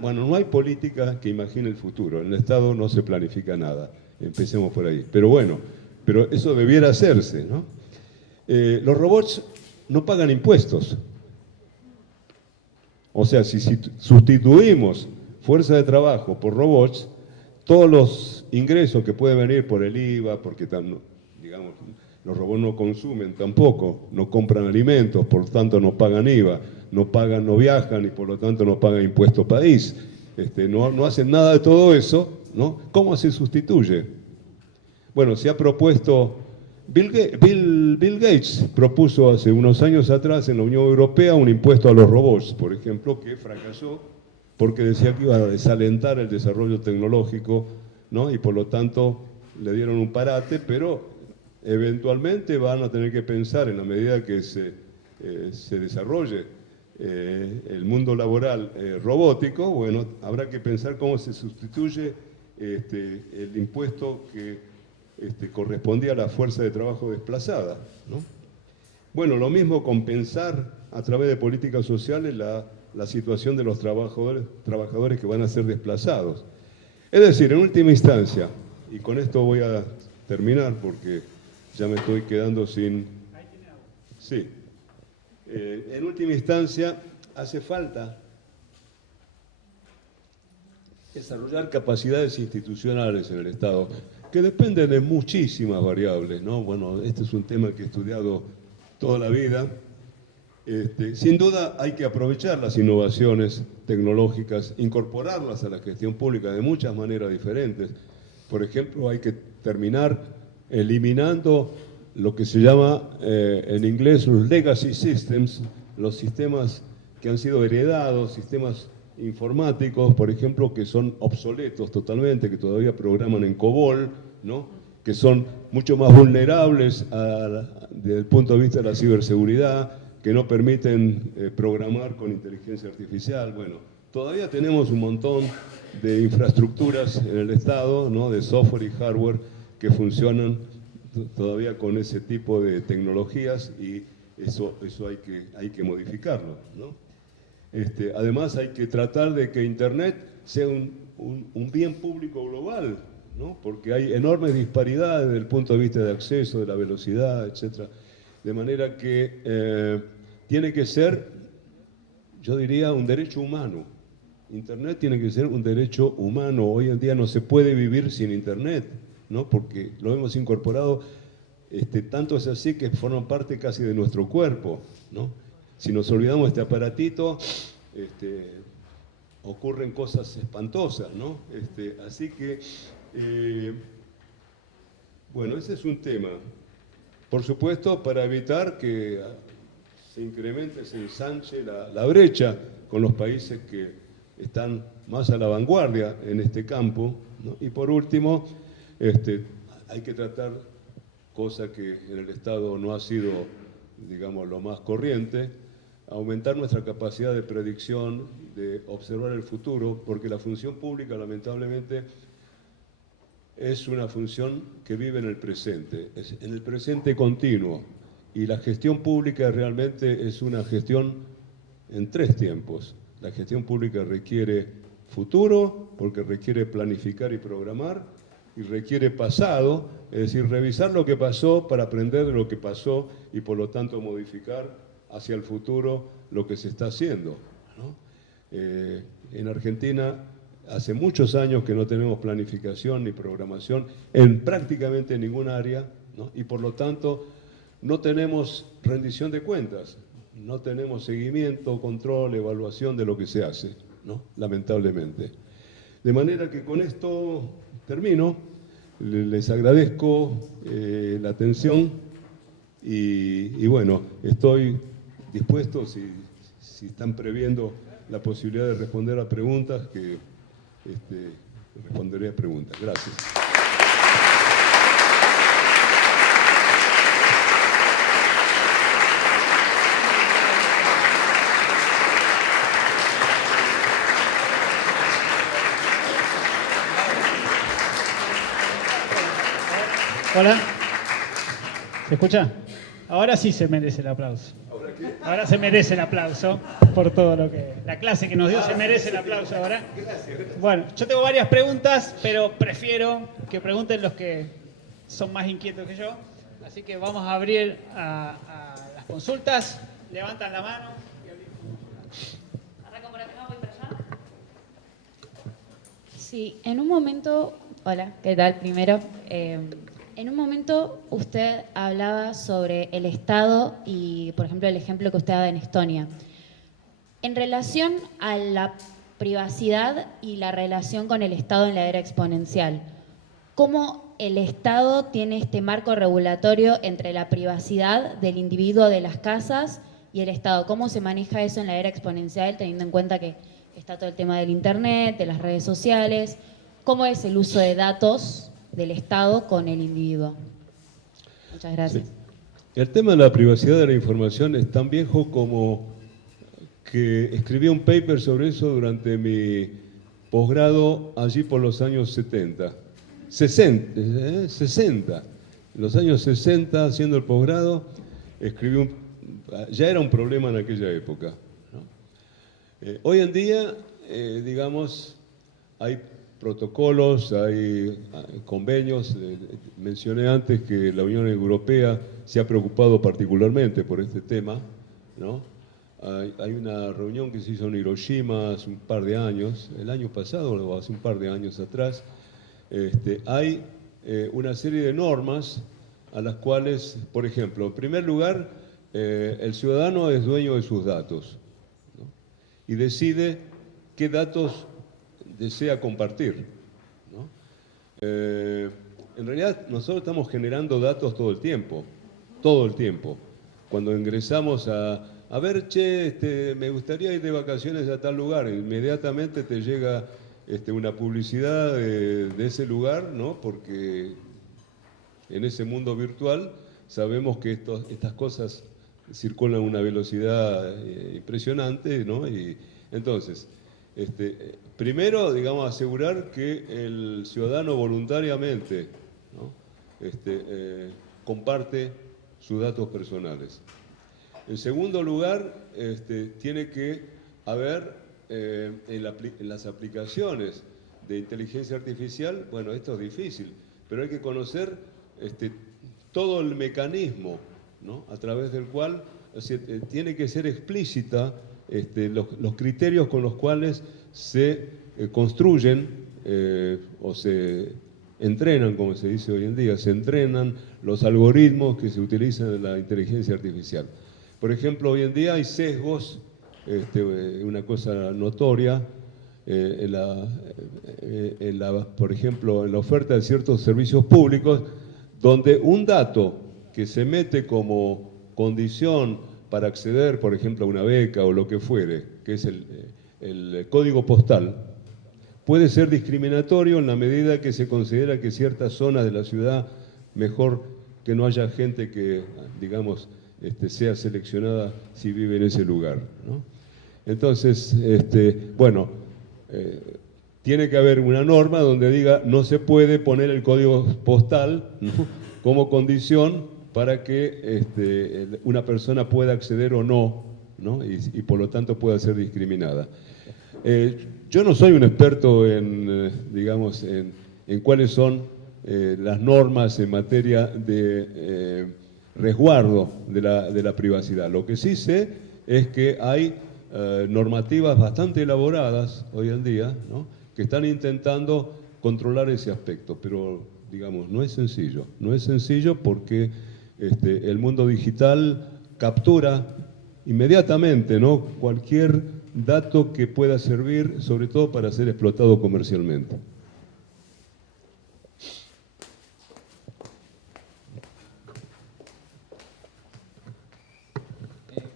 bueno, no hay política que imagine el futuro. En el Estado no se planifica nada. Empecemos por ahí. Pero bueno, pero eso debiera hacerse, ¿no? Los robots no pagan impuestos. O sea, si sustituimos fuerza de trabajo por robots, todos los ingresos que pueden venir por el IVA, porque digamos, los robots no consumen tampoco, no compran alimentos, por tanto no pagan IVA, no viajan y por lo tanto no pagan impuesto país, no hacen nada de todo eso, ¿no? ¿Cómo se sustituye? Bueno, se ha propuesto, Bill Gates propuso hace unos años atrás en la Unión Europea un impuesto a los robots, por ejemplo, que fracasó porque decía que iba a desalentar el desarrollo tecnológico, ¿no? Y por lo tanto le dieron un parate, pero eventualmente van a tener que pensar, en la medida que se desarrolle el mundo laboral robótico, bueno, habrá que pensar cómo se sustituye el impuesto que correspondía a la fuerza de trabajo desplazada, ¿no? Bueno, lo mismo compensar a través de políticas sociales la situación de los trabajadores que van a ser desplazados. Es decir, en última instancia, y con esto voy a terminar porque ya me estoy quedando sin... Sí. En última instancia, hace falta desarrollar capacidades institucionales en el Estado, que dependen de muchísimas variables, ¿no? Bueno, este es un tema que he estudiado toda la vida. Sin duda hay que aprovechar las innovaciones tecnológicas, incorporarlas a la gestión pública de muchas maneras diferentes. Por ejemplo, hay que terminar eliminando lo que se llama en inglés los legacy systems, los sistemas que han sido heredados, sistemas informáticos, por ejemplo, que son obsoletos totalmente, que todavía programan en COBOL, ¿no? que son mucho más vulnerables desde el punto de vista de la ciberseguridad, que no permiten programar con inteligencia artificial. Bueno, todavía tenemos un montón de infraestructuras en el Estado, ¿no?, de software y hardware que funcionan todavía con ese tipo de tecnologías, y eso hay que modificarlo, ¿no? Además hay que tratar de que Internet sea un bien público global, ¿no?, porque hay enormes disparidades desde el punto de vista de acceso, de la velocidad, etc. De manera que tiene que ser, yo diría, un derecho humano. Internet tiene que ser un derecho humano. Hoy en día no se puede vivir sin Internet, ¿no?, porque lo hemos incorporado, tanto es así que forman parte casi de nuestro cuerpo, ¿no? Si nos olvidamos de este aparatito, ocurren cosas espantosas, ¿no? Así que, bueno, ese es un tema. Por supuesto, para evitar que se incremente, se ensanche la brecha con los países que están más a la vanguardia en este campo, ¿no? Y por último, hay que tratar, cosa que en el Estado no ha sido, digamos, lo más corriente, aumentar nuestra capacidad de predicción, de observar el futuro, porque la función pública, lamentablemente, es una función que vive en el presente, es en el presente continuo, y la gestión pública realmente es una gestión en 3 tiempos. La gestión pública requiere futuro, porque requiere planificar y programar, y requiere pasado, es decir, revisar lo que pasó para aprender de lo que pasó y por lo tanto modificar hacia el futuro lo que se está haciendo, ¿no? En Argentina hace muchos años que no tenemos planificación ni programación en prácticamente ningún área, ¿no? Y por lo tanto no tenemos rendición de cuentas, no tenemos seguimiento, control, evaluación de lo que se hace, ¿no?, lamentablemente. De manera que con esto termino, les agradezco la atención y bueno, estoy dispuesto, si están previendo la posibilidad de responder a preguntas, que responderé a preguntas. Gracias. Hola, ¿se escucha? Ahora sí se merece el aplauso. Ahora se merece el aplauso por todo lo que... La clase que nos dio se merece el aplauso ahora. Bueno, yo tengo varias preguntas, pero prefiero que pregunten los que son más inquietos que yo. Así que vamos a abrir a las consultas. Levantan la mano. ¿Arranco por acá, voy para allá? Sí, en un momento... Hola, ¿qué tal? Primero... En un momento usted hablaba sobre el Estado y, por ejemplo, el ejemplo que usted daba en Estonia. En relación a la privacidad y la relación con el Estado en la era exponencial, ¿cómo el Estado tiene este marco regulatorio entre la privacidad del individuo de las casas y el Estado? ¿Cómo se maneja eso en la era exponencial, teniendo en cuenta que está todo el tema del Internet, de las redes sociales? ¿Cómo es el uso de datos del Estado con el individuo? Muchas gracias. Sí. El tema de la privacidad de la información es tan viejo como que escribí un paper sobre eso durante mi posgrado allí por los años 60. 60. En los años 60, haciendo el posgrado, escribí ya era un problema en aquella época, ¿no? Hoy en día, digamos, hay protocolos, hay convenios. Mencioné antes que la Unión Europea se ha preocupado particularmente por este tema, ¿no? Hay una reunión que se hizo en Hiroshima hace un par de años, el año pasado o hace un par de años atrás. Hay una serie de normas a las cuales, por ejemplo, en primer lugar, el ciudadano es dueño de sus datos, ¿no?, y decide qué datos desea compartir, ¿no? En realidad nosotros estamos generando datos todo el tiempo. Cuando ingresamos a ver, che, me gustaría ir de vacaciones a tal lugar, inmediatamente te llega una publicidad de ese lugar, ¿no?, porque En ese mundo virtual sabemos que estas cosas circulan a una velocidad impresionante, ¿no? Y entonces, primero, digamos, asegurar que el ciudadano voluntariamente, ¿no? Comparte sus datos personales. En segundo lugar, tiene que haber en las aplicaciones de inteligencia artificial, bueno, esto es difícil, pero hay que conocer todo el mecanismo, ¿no? A través del cual tiene que ser explícita los criterios con los cuales se construyen o se entrenan, como se dice hoy en día, se entrenan los algoritmos que se utilizan en la inteligencia artificial. Por ejemplo, hoy en día hay sesgos, una cosa notoria, por ejemplo, en la oferta de ciertos servicios públicos, donde un dato que se mete como condición para acceder, por ejemplo, a una beca o lo que fuere, que es el código postal, puede ser discriminatorio en la medida que se considera que ciertas zonas de la ciudad, mejor que no haya gente que, digamos, sea seleccionada si vive en ese lugar, ¿no? Entonces, bueno, tiene que haber una norma donde diga no se puede poner el código postal, ¿no?, como condición para que una persona pueda acceder o no, ¿no? Y por lo tanto pueda ser discriminada. Yo no soy un experto digamos, en cuáles son las normas en materia de resguardo de la privacidad. Lo que sí sé es que hay normativas bastante elaboradas hoy en día, ¿no?, que están intentando controlar ese aspecto, pero digamos, no es sencillo porque el mundo digital captura inmediatamente, ¿no?, cualquier dato que pueda servir, sobre todo para ser explotado comercialmente.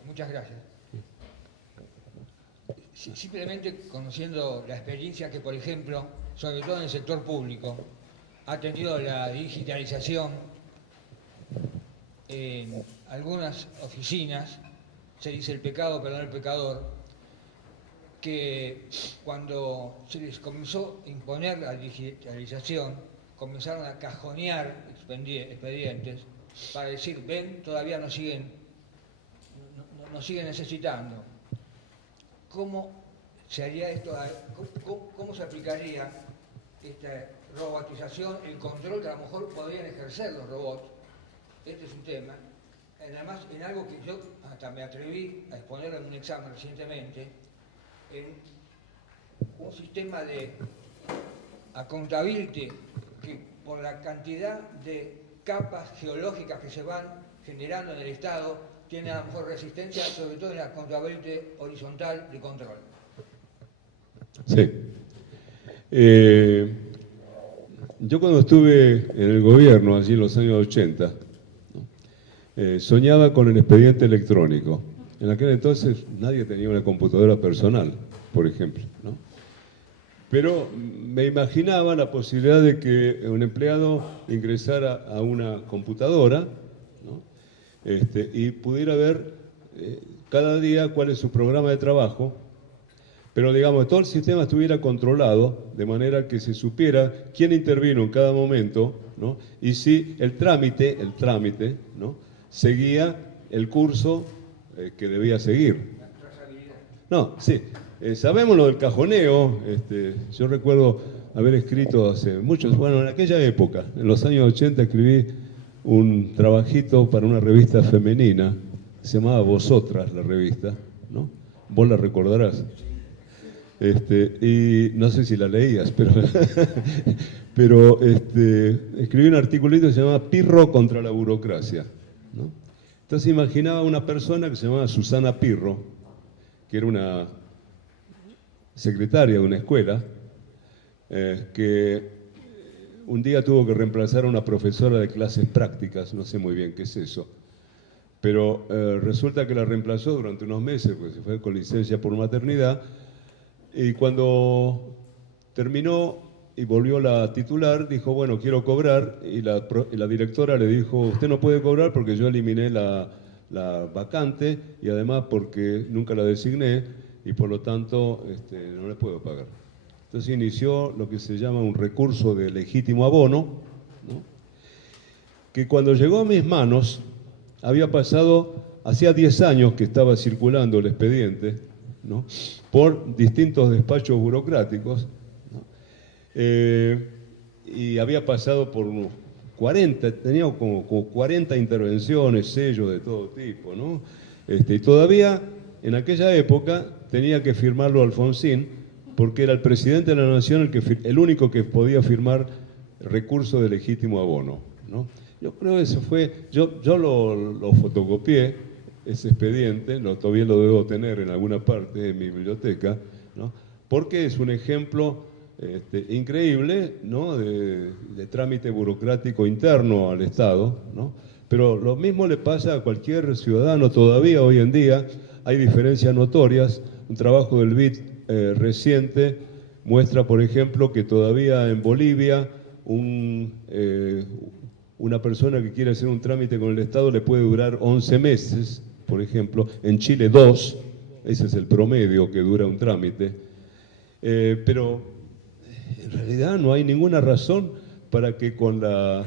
Muchas gracias. Simplemente conociendo la experiencia que, por ejemplo, sobre todo en el sector público, ha tenido la digitalización en algunas oficinas, se dice el pecado, pero no el pecador, que cuando se les comenzó a imponer la digitalización, comenzaron a cajonear expedientes para decir, ven, todavía nos siguen necesitando. ¿Cómo se haría esto? ¿Cómo se aplicaría esta robotización, el control que a lo mejor podrían ejercer los robots? Este es un tema. Además, en algo que yo hasta me atreví a exponerlo en un examen recientemente, en un sistema de accountability que por la cantidad de capas geológicas que se van generando en el Estado, tiene a lo mejor resistencia, sobre todo en la accountability horizontal de control. Sí. Yo cuando estuve en el gobierno, allí en los años 80, ¿no?, soñaba con el expediente electrónico. En aquel entonces nadie tenía una computadora personal, por ejemplo, ¿no? Pero me imaginaba la posibilidad de que un empleado ingresara a una computadora, ¿no?, y pudiera ver cada día cuál es su programa de trabajo, pero digamos, todo el sistema estuviera controlado, de manera que se supiera quién intervino en cada momento, ¿no?, y si el trámite, ¿no?, seguía el curso que debía seguir. No, sí, sabemos lo del cajoneo. Yo recuerdo haber escrito hace muchos, bueno, en aquella época, en los años 80, escribí un trabajito para una revista femenina, se llamaba Vosotras la revista, ¿no? Vos la recordarás. Y no sé si la leías, pero escribí un articulito que se llama Pirro contra la burocracia, ¿no? Entonces imaginaba una persona que se llamaba Susana Pirro, que era una secretaria de una escuela, que un día tuvo que reemplazar a una profesora de clases prácticas, no sé muy bien qué es eso, pero resulta que la reemplazó durante unos meses, porque se fue con licencia por maternidad, y cuando terminó y volvió la titular, dijo, bueno, quiero cobrar, y la directora le dijo, usted no puede cobrar porque yo eliminé la vacante y además porque nunca la designé y por lo tanto no le puedo pagar. Entonces inició lo que se llama un recurso de legítimo abono, ¿no? Que cuando llegó a mis manos, había pasado, hacía 10 años que estaba circulando el expediente, ¿no? Por distintos despachos burocráticos, ¿no? Y había pasado por unos 40, tenía como 40 intervenciones, sellos de todo tipo, ¿no? Y todavía en aquella época tenía que firmarlo Alfonsín, porque era el presidente de la Nación el único que podía firmar recurso de legítimo abono, ¿no? Yo creo que eso fue, yo lo fotocopié, ese expediente, todavía lo debo tener en alguna parte de mi biblioteca, ¿no? Porque es un ejemplo increíble, ¿no? de trámite burocrático interno al Estado, ¿no? Pero lo mismo le pasa a cualquier ciudadano todavía hoy en día. Hay diferencias notorias. Un trabajo del BID reciente muestra, por ejemplo, que todavía en Bolivia una persona que quiere hacer un trámite con el Estado le puede durar 11 meses, por ejemplo. En Chile 2, ese es el promedio que dura un trámite. Pero en realidad no hay ninguna razón para que con la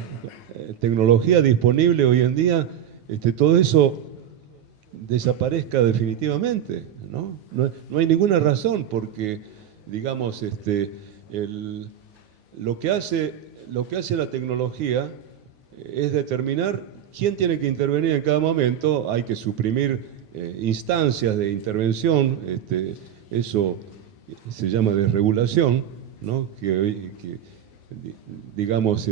tecnología disponible hoy en día todo eso desaparezca definitivamente, ¿no? No hay ninguna razón porque, digamos, lo que hace la tecnología es determinar quién tiene que intervenir en cada momento. Hay que suprimir instancias de intervención, eso se llama desregulación, ¿no? Digamos,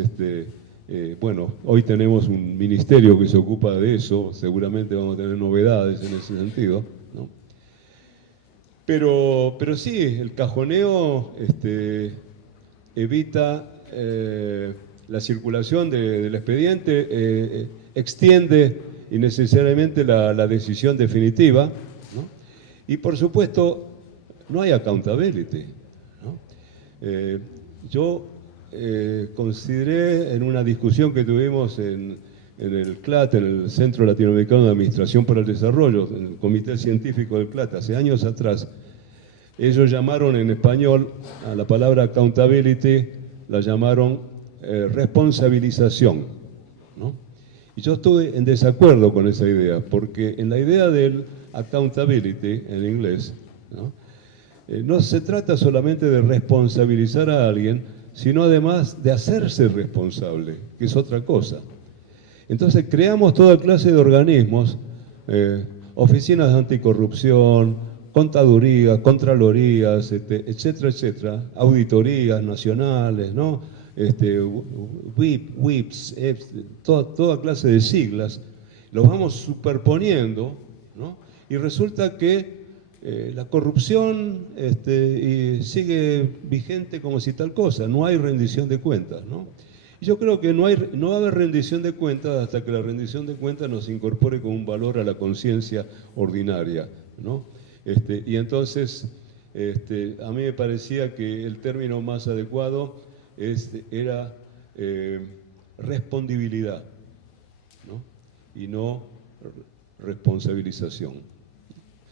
bueno, hoy tenemos un ministerio que se ocupa de eso, seguramente vamos a tener novedades en ese sentido, ¿no? Pero sí, el cajoneo evita la circulación del expediente, extiende innecesariamente la decisión definitiva, ¿no? Y por supuesto, no hay accountability, ¿no? Yo consideré en una discusión que tuvimos en el CLAT, en el Centro Latinoamericano de Administración para el Desarrollo, en el Comité Científico del CLAT, hace años atrás, ellos llamaron en español a la palabra accountability, la llamaron responsabilización, ¿no? Y yo estuve en desacuerdo con esa idea, porque en la idea del accountability, en inglés, ¿no? No se trata solamente de responsabilizar a alguien, sino además de hacerse responsable, que es otra cosa. Entonces creamos toda clase de organismos, oficinas de anticorrupción, contadurías, contralorías, etcétera, etcétera, auditorías nacionales, ¿no? WIPs, toda clase de siglas, los vamos superponiendo, ¿no? Y resulta que la corrupción sigue vigente como si tal cosa, no hay rendición de cuentas, ¿no? Y yo creo que no va a haber rendición de cuentas hasta que la rendición de cuentas nos incorpore como un valor a la conciencia ordinaria, ¿no? Y entonces, a mí me parecía que el término más adecuado era respondibilidad, ¿no? Y no responsabilización.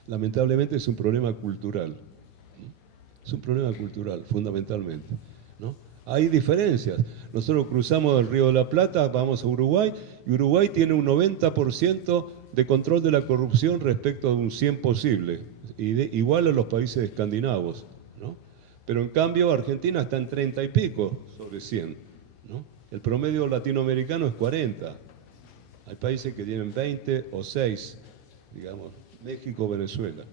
Lamentablemente es un problema cultural, fundamentalmente, ¿no? Hay diferencias. Nosotros cruzamos el Río de la Plata, vamos a Uruguay, y Uruguay tiene un 90% de control de la corrupción respecto de un 100 posible, igual a los países escandinavos, ¿no? Pero en cambio Argentina está en 30 y pico sobre 100, ¿no? El promedio latinoamericano es 40. Hay países que tienen 20 o 6, digamos, México, Venezuela.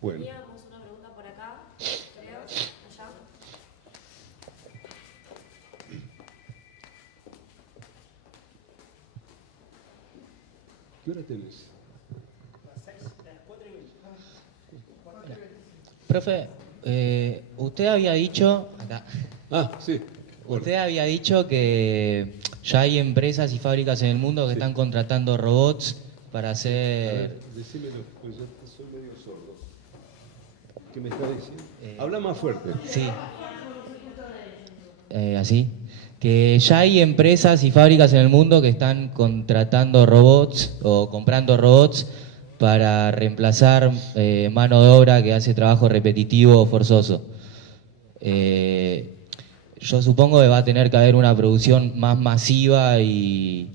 Bueno. Teníamos una pregunta por acá, creo, allá. ¿Qué hora tenés? Profe, usted había dicho, acá, Sí. Bueno. usted había dicho que ya hay empresas y fábricas en el mundo que están contratando robots para A hacer... ver, decímelo, pues yo soy medio sordo. ¿Qué me está diciendo? Habla más fuerte. Sí. Así. Que ya hay empresas y fábricas en el mundo que están contratando robots o comprando robots para reemplazar mano de obra que hace trabajo repetitivo o forzoso. Yo supongo que va a tener que haber una producción más masiva y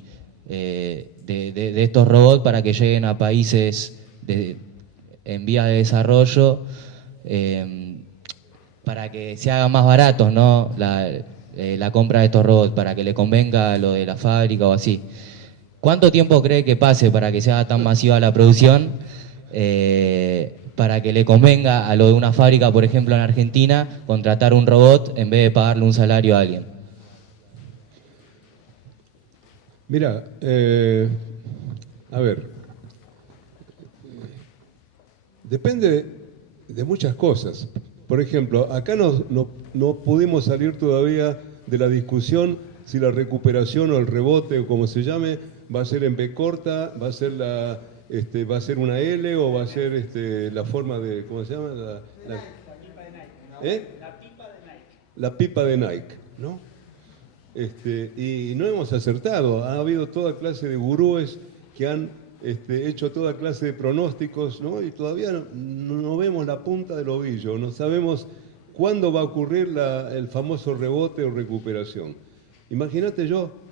de estos robots para que lleguen a países en vías de desarrollo, para que se haga más baratos, ¿no? La compra de estos robots, para que le convenga lo de la fábrica o así. ¿Cuánto tiempo cree que pase para que sea tan masiva la producción, para que le convenga a lo de una fábrica, por ejemplo en Argentina, contratar un robot en vez de pagarle un salario a alguien? Mira, a ver, depende de muchas cosas. Por ejemplo, acá no pudimos salir todavía de la discusión si la recuperación o el rebote o como se llame va a ser en B corta, va a ser una L o va a ser la forma de, ¿cómo se llama? La pipa de Nike. ¿Eh? La pipa de Nike. La pipa de Nike, ¿no? Y no hemos acertado. Ha habido toda clase de gurúes que han hecho toda clase de pronósticos, ¿no? Y todavía no vemos la punta del ovillo, no sabemos cuándo va a ocurrir el famoso rebote o recuperación. Imagínate yo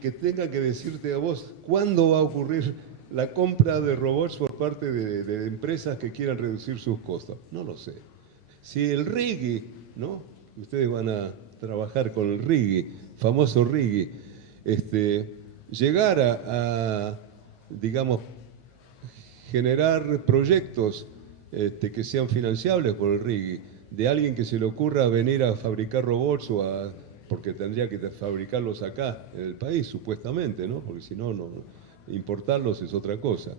que tenga que decirte a vos cuándo va a ocurrir la compra de robots por parte de empresas que quieran reducir sus costos. No lo sé. Si el RIGI, ¿no? Ustedes van a trabajar con el RIGI, famoso RIGI, llegara a, digamos, generar proyectos que sean financiables por el RIGI, de alguien que se le ocurra venir a fabricar robots porque tendría que fabricarlos acá en el país, supuestamente, ¿no? Porque si no, importarlos es otra cosa.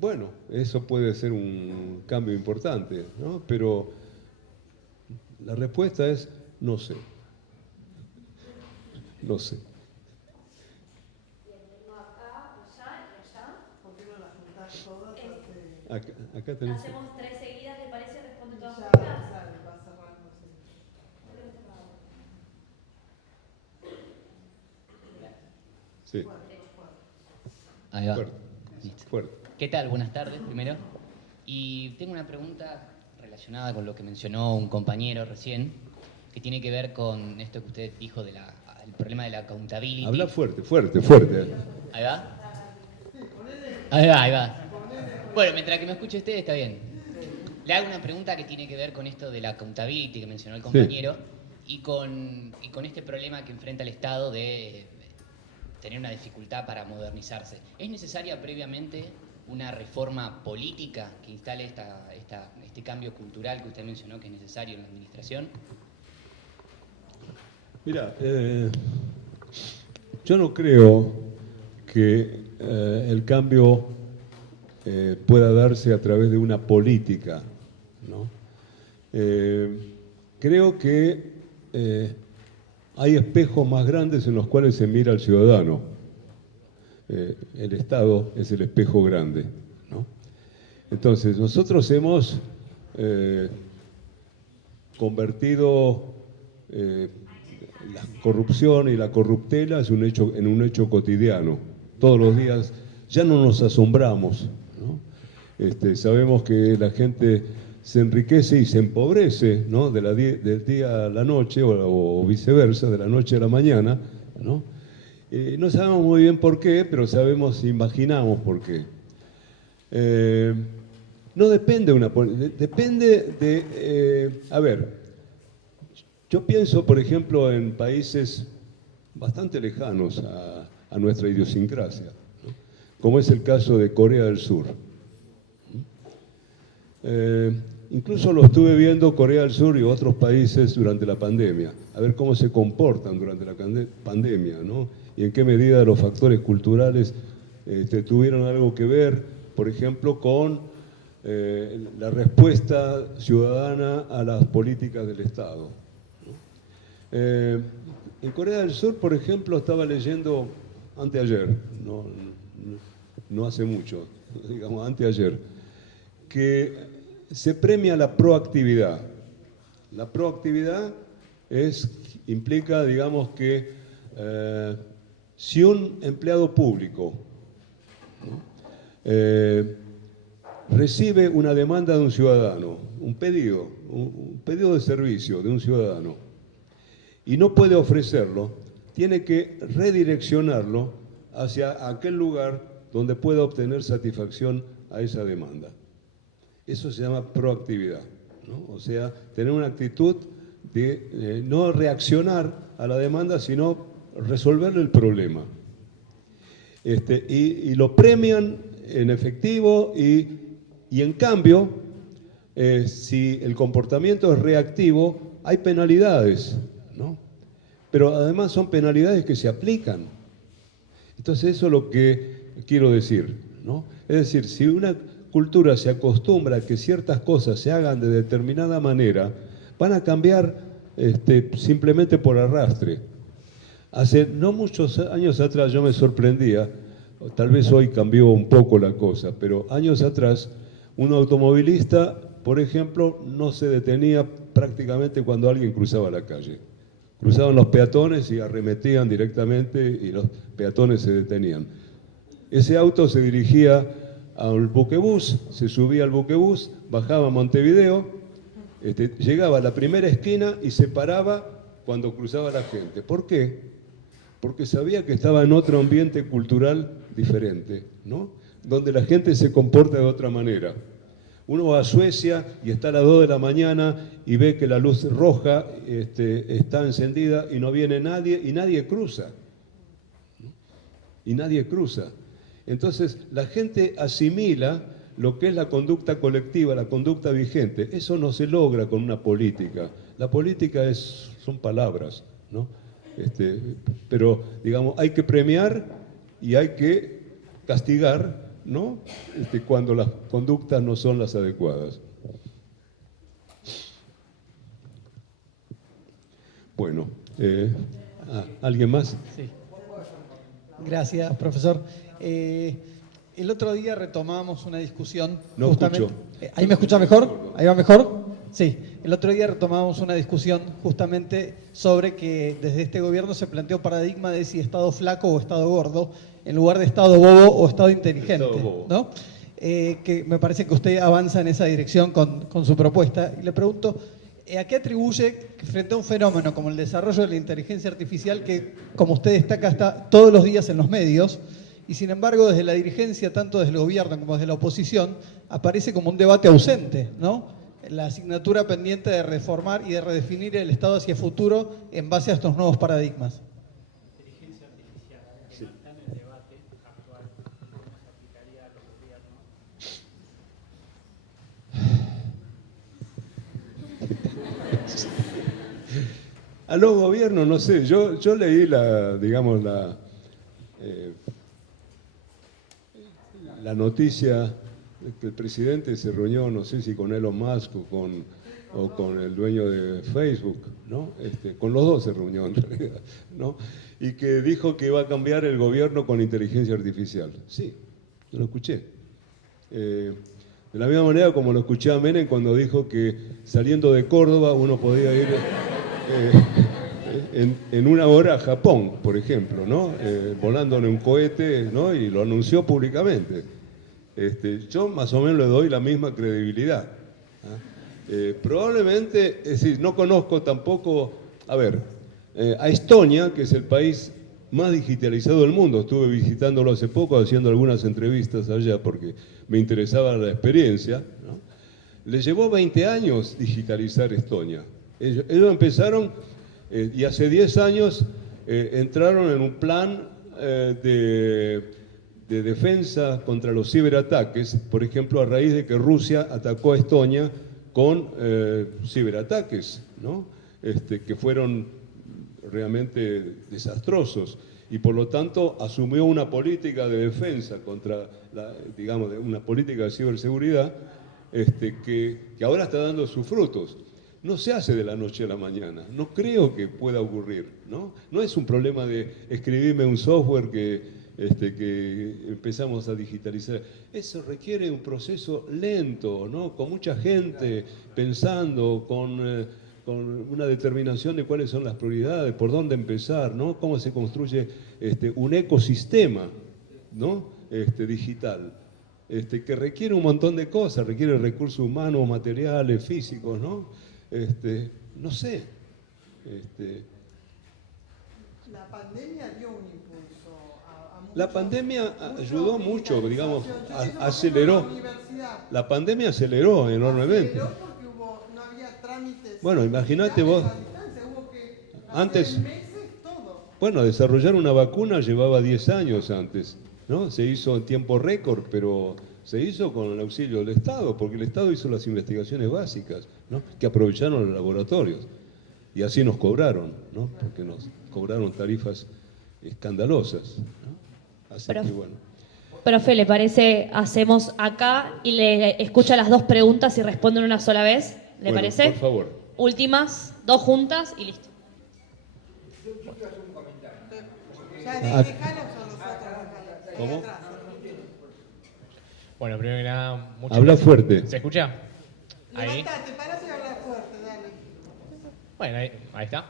Bueno, eso puede ser un cambio importante, ¿no? Pero la respuesta es no sé. No sé. Acá tenemos. Hacemos 3 seguidas, ¿le parece? Responde todas Ya, juntas. sale, va a cerrar, no sé. Sí, Ahí va. fuerte. Listo. Fuerte. ¿Qué tal? Buenas tardes, primero. Y tengo una pregunta relacionada con lo que mencionó un compañero recién, que tiene que ver con esto que usted dijo del problema de la accountability. Habla fuerte, fuerte, fuerte. Ahí va. Ahí va, ahí va. Bueno, mientras que me escuche usted está bien. Le hago una pregunta que tiene que ver con esto de la accountability que mencionó el compañero y con este problema que enfrenta el Estado de tener una dificultad para modernizarse. ¿Es necesaria previamente una reforma política que instale este cambio cultural que usted mencionó que es necesario en la administración? Mira, yo no creo que el cambio pueda darse a través de una política, ¿no? Creo que hay espejos más grandes en los cuales se mira al ciudadano. El Estado es el espejo grande, ¿no? Entonces, nosotros hemos convertido la corrupción y la corruptela en un hecho cotidiano. Todos los días ya no nos asombramos, ¿no? Sabemos que la gente se enriquece y se empobrece, ¿no? Del día a la noche o viceversa, de la noche a la mañana, ¿no? No sabemos muy bien por qué, pero imaginamos por qué. No depende de una política, depende de, a ver, yo pienso, por ejemplo, en países bastante lejanos a nuestra idiosincrasia, ¿no? Como es el caso de Corea del Sur. Incluso lo estuve viendo Corea del Sur y otros países durante la pandemia, a ver cómo se comportan durante la pandemia, ¿no? Y en qué medida los factores culturales tuvieron algo que ver, por ejemplo, con la respuesta ciudadana a las políticas del Estado, ¿no? En Corea del Sur, por ejemplo, estaba leyendo anteayer, no hace mucho, digamos anteayer, que se premia la proactividad. La proactividad implica, digamos, que si un empleado público, ¿no?, recibe una demanda de un ciudadano, un pedido de servicio de un ciudadano, y no puede ofrecerlo, tiene que redireccionarlo hacia aquel lugar donde pueda obtener satisfacción a esa demanda. Eso se llama proactividad, ¿no? O sea, tener una actitud de no reaccionar a la demanda, sino resolverle el problema. Y lo premian en efectivo y en cambio, si el comportamiento es reactivo, hay penalidades, ¿no? Pero además son penalidades que se aplican. Entonces eso es lo que quiero decir, ¿no? Es decir, si una cultura se acostumbra a que ciertas cosas se hagan de determinada manera, van a cambiar simplemente por arrastre. Hace no muchos años atrás yo me sorprendía, tal vez hoy cambió un poco la cosa, pero años atrás un automovilista, por ejemplo, no se detenía prácticamente cuando alguien cruzaba la calle. Cruzaban los peatones y arremetían directamente y los peatones se detenían. Ese auto se dirigía al buquebús, se subía al buquebús, bajaba a Montevideo, llegaba a la primera esquina y se paraba cuando cruzaba la gente. ¿Por qué? Porque sabía que estaba en otro ambiente cultural diferente, ¿no? Donde la gente se comporta de otra manera. Uno va a Suecia y está a las 2 de la mañana y ve que la luz roja está encendida y no viene nadie y nadie cruza. ¿No? Y nadie cruza. Entonces la gente asimila lo que es la conducta colectiva, la conducta vigente. Eso no se logra con una política. La política son palabras, ¿no? Pero, digamos, hay que premiar y hay que castigar, ¿no? Cuando las conductas no son las adecuadas. Bueno, ¿alguien más? Sí. Gracias, profesor. El otro día retomamos una discusión. No escucho. ¿Ahí me escucha mejor? ¿Ahí va mejor? Sí. El otro día retomamos una discusión justamente sobre que desde este gobierno se planteó paradigma de si Estado flaco o Estado gordo, en lugar de Estado bobo o Estado inteligente, Estado bobo. ¿no? Que me parece que usted avanza en esa dirección con su propuesta. Y le pregunto, ¿a qué atribuye frente a un fenómeno como el desarrollo de la inteligencia artificial que, como usted destaca, está todos los días en los medios, y sin embargo desde la dirigencia, tanto desde el gobierno como desde la oposición, aparece como un debate ausente, ¿no? La asignatura pendiente de reformar y de redefinir el Estado hacia el futuro en base a estos nuevos paradigmas? Inteligencia artificial, sí. Está en el debate actual, cómo se aplicaría a los gobiernos. A los gobiernos, no sé, yo leí la noticia de que el presidente se reunió, no sé si con Elon Musk o con el dueño de Facebook, ¿no? Con los dos se reunió en realidad, ¿no? Y que dijo que iba a cambiar el gobierno con inteligencia artificial. Sí, yo lo escuché. De la misma manera como lo escuché a Menem cuando dijo que saliendo de Córdoba uno podía ir en una hora a Japón, por ejemplo, ¿no? Volando en un cohete, ¿no? Y lo anunció públicamente. Yo más o menos le doy la misma credibilidad. Probablemente, es decir, no conozco tampoco, a Estonia, que es el país más digitalizado del mundo. Estuve visitándolo hace poco, haciendo algunas entrevistas allá porque me interesaba la experiencia, ¿no? Le llevó 20 años digitalizar Estonia. Ellos empezaron y hace 10 años entraron en un plan de defensa contra los ciberataques, por ejemplo, a raíz de que Rusia atacó a Estonia con ciberataques, ¿no? Que fueron realmente desastrosos, y por lo tanto asumió una política de defensa contra, una política de ciberseguridad que ahora está dando sus frutos. No se hace de la noche a la mañana, no creo que pueda ocurrir, ¿no? No es un problema de escribirme un software que que empezamos a digitalizar. Eso requiere un proceso lento, ¿no? Con mucha gente pensando, con una determinación de cuáles son las prioridades, por dónde empezar, ¿no? Cómo se construye un ecosistema, ¿no? Digital, que requiere un montón de cosas, requiere recursos humanos, materiales, físicos, ¿no? No sé. La pandemia dio un impulso a La pandemia ayudó mucho, digamos, aceleró. La pandemia aceleró enormemente. Porque no había trámites. Bueno, imagínate vos, Hubo que antes, hacer meses todo. bueno, desarrollar una vacuna llevaba 10 años antes, ¿no? Se hizo en tiempo récord, pero se hizo con el auxilio del Estado, porque el Estado hizo las investigaciones básicas, ¿no? Que aprovecharon los laboratorios. Y así nos cobraron, ¿no? Porque nos cobraron tarifas escandalosas, ¿no? Así que bueno. Profe, ¿le parece hacemos acá y le escucha las dos preguntas y responden una sola vez? ¿Le Bueno, parece? por favor. Últimas, dos juntas y listo. ¿Cómo? Bueno, primero que nada, muchas Habla gracias. fuerte. ¿Se escucha? Ahí. Levantate, parate y habla fuerte, dale. Bueno, ahí está.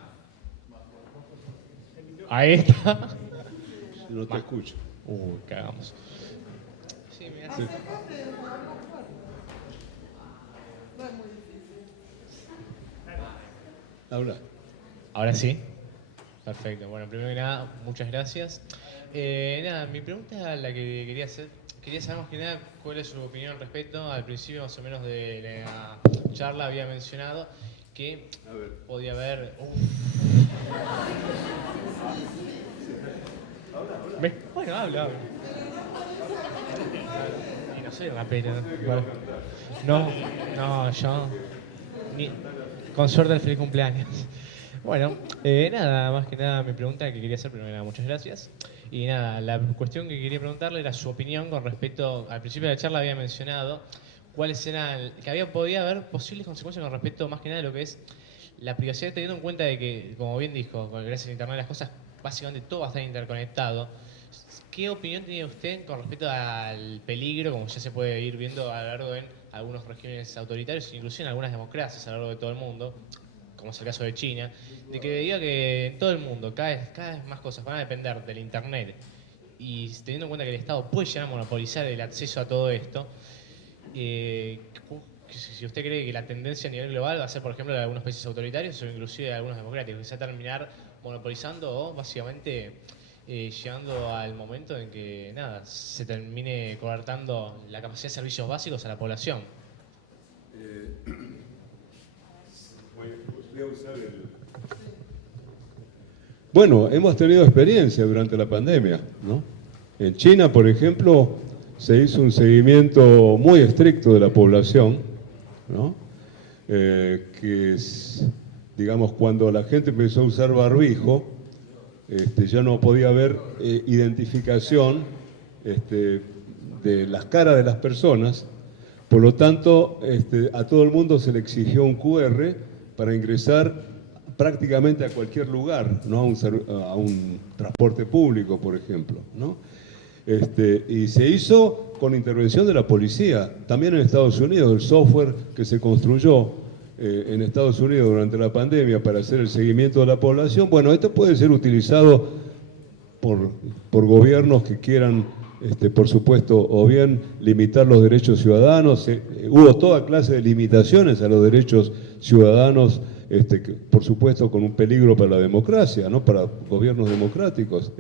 Ahí está. No te escucho. Cagamos. Sí, mira. Acércate, habla fuerte. No es muy difícil. Habla. Ahora sí. Perfecto. Bueno, primero que nada, muchas gracias. Nada, mi pregunta la que quería hacer, quería saber más que nada cuál es su opinión al respecto. Al principio más o menos de la charla había mencionado que podía haber... Bueno, habla. Y no soy rapero. No, yo... Con suerte el feliz cumpleaños. Bueno, nada, más que nada mi pregunta que quería hacer, primero nada, muchas gracias. Y nada, la cuestión que quería preguntarle era su opinión con respecto, al principio de la charla había mencionado cuáles eran, que podía haber posibles consecuencias con respecto más que nada a lo que es la privacidad, teniendo en cuenta de que, como bien dijo, gracias a Internet las cosas, básicamente todo va a estar interconectado. ¿Qué opinión tiene usted con respecto al peligro, como ya se puede ir viendo a lo largo en algunos regímenes autoritarios, inclusive en algunas democracias a lo largo de todo el mundo, como es el caso de China, de que debido a que en todo el mundo cada vez más cosas van a depender del Internet y teniendo en cuenta que el Estado puede llegar a monopolizar el acceso a todo esto, si usted cree que la tendencia a nivel global va a ser, por ejemplo, de algunos países autoritarios o inclusive de algunos democráticos, que se va a terminar monopolizando o básicamente llegando al momento en que nada se termine coartando la capacidad de servicios básicos a la población. Bueno, hemos tenido experiencia durante la pandemia, ¿no? En China, por ejemplo, se hizo un seguimiento muy estricto de la población, ¿no? Digamos, cuando la gente empezó a usar barbijo, ya no podía haber identificación de las caras de las personas, por lo tanto, a todo el mundo se le exigió un QR para ingresar prácticamente a cualquier lugar, no a un transporte público, por ejemplo, ¿no? Y se hizo con intervención de la policía, también en Estados Unidos, el software que se construyó en Estados Unidos durante la pandemia para hacer el seguimiento de la población. Bueno, esto puede ser utilizado por gobiernos que quieran, por supuesto, o bien limitar los derechos ciudadanos. Hubo toda clase de limitaciones a los derechos ciudadanos, por supuesto con un peligro para la democracia, ¿no? Para gobiernos democráticos,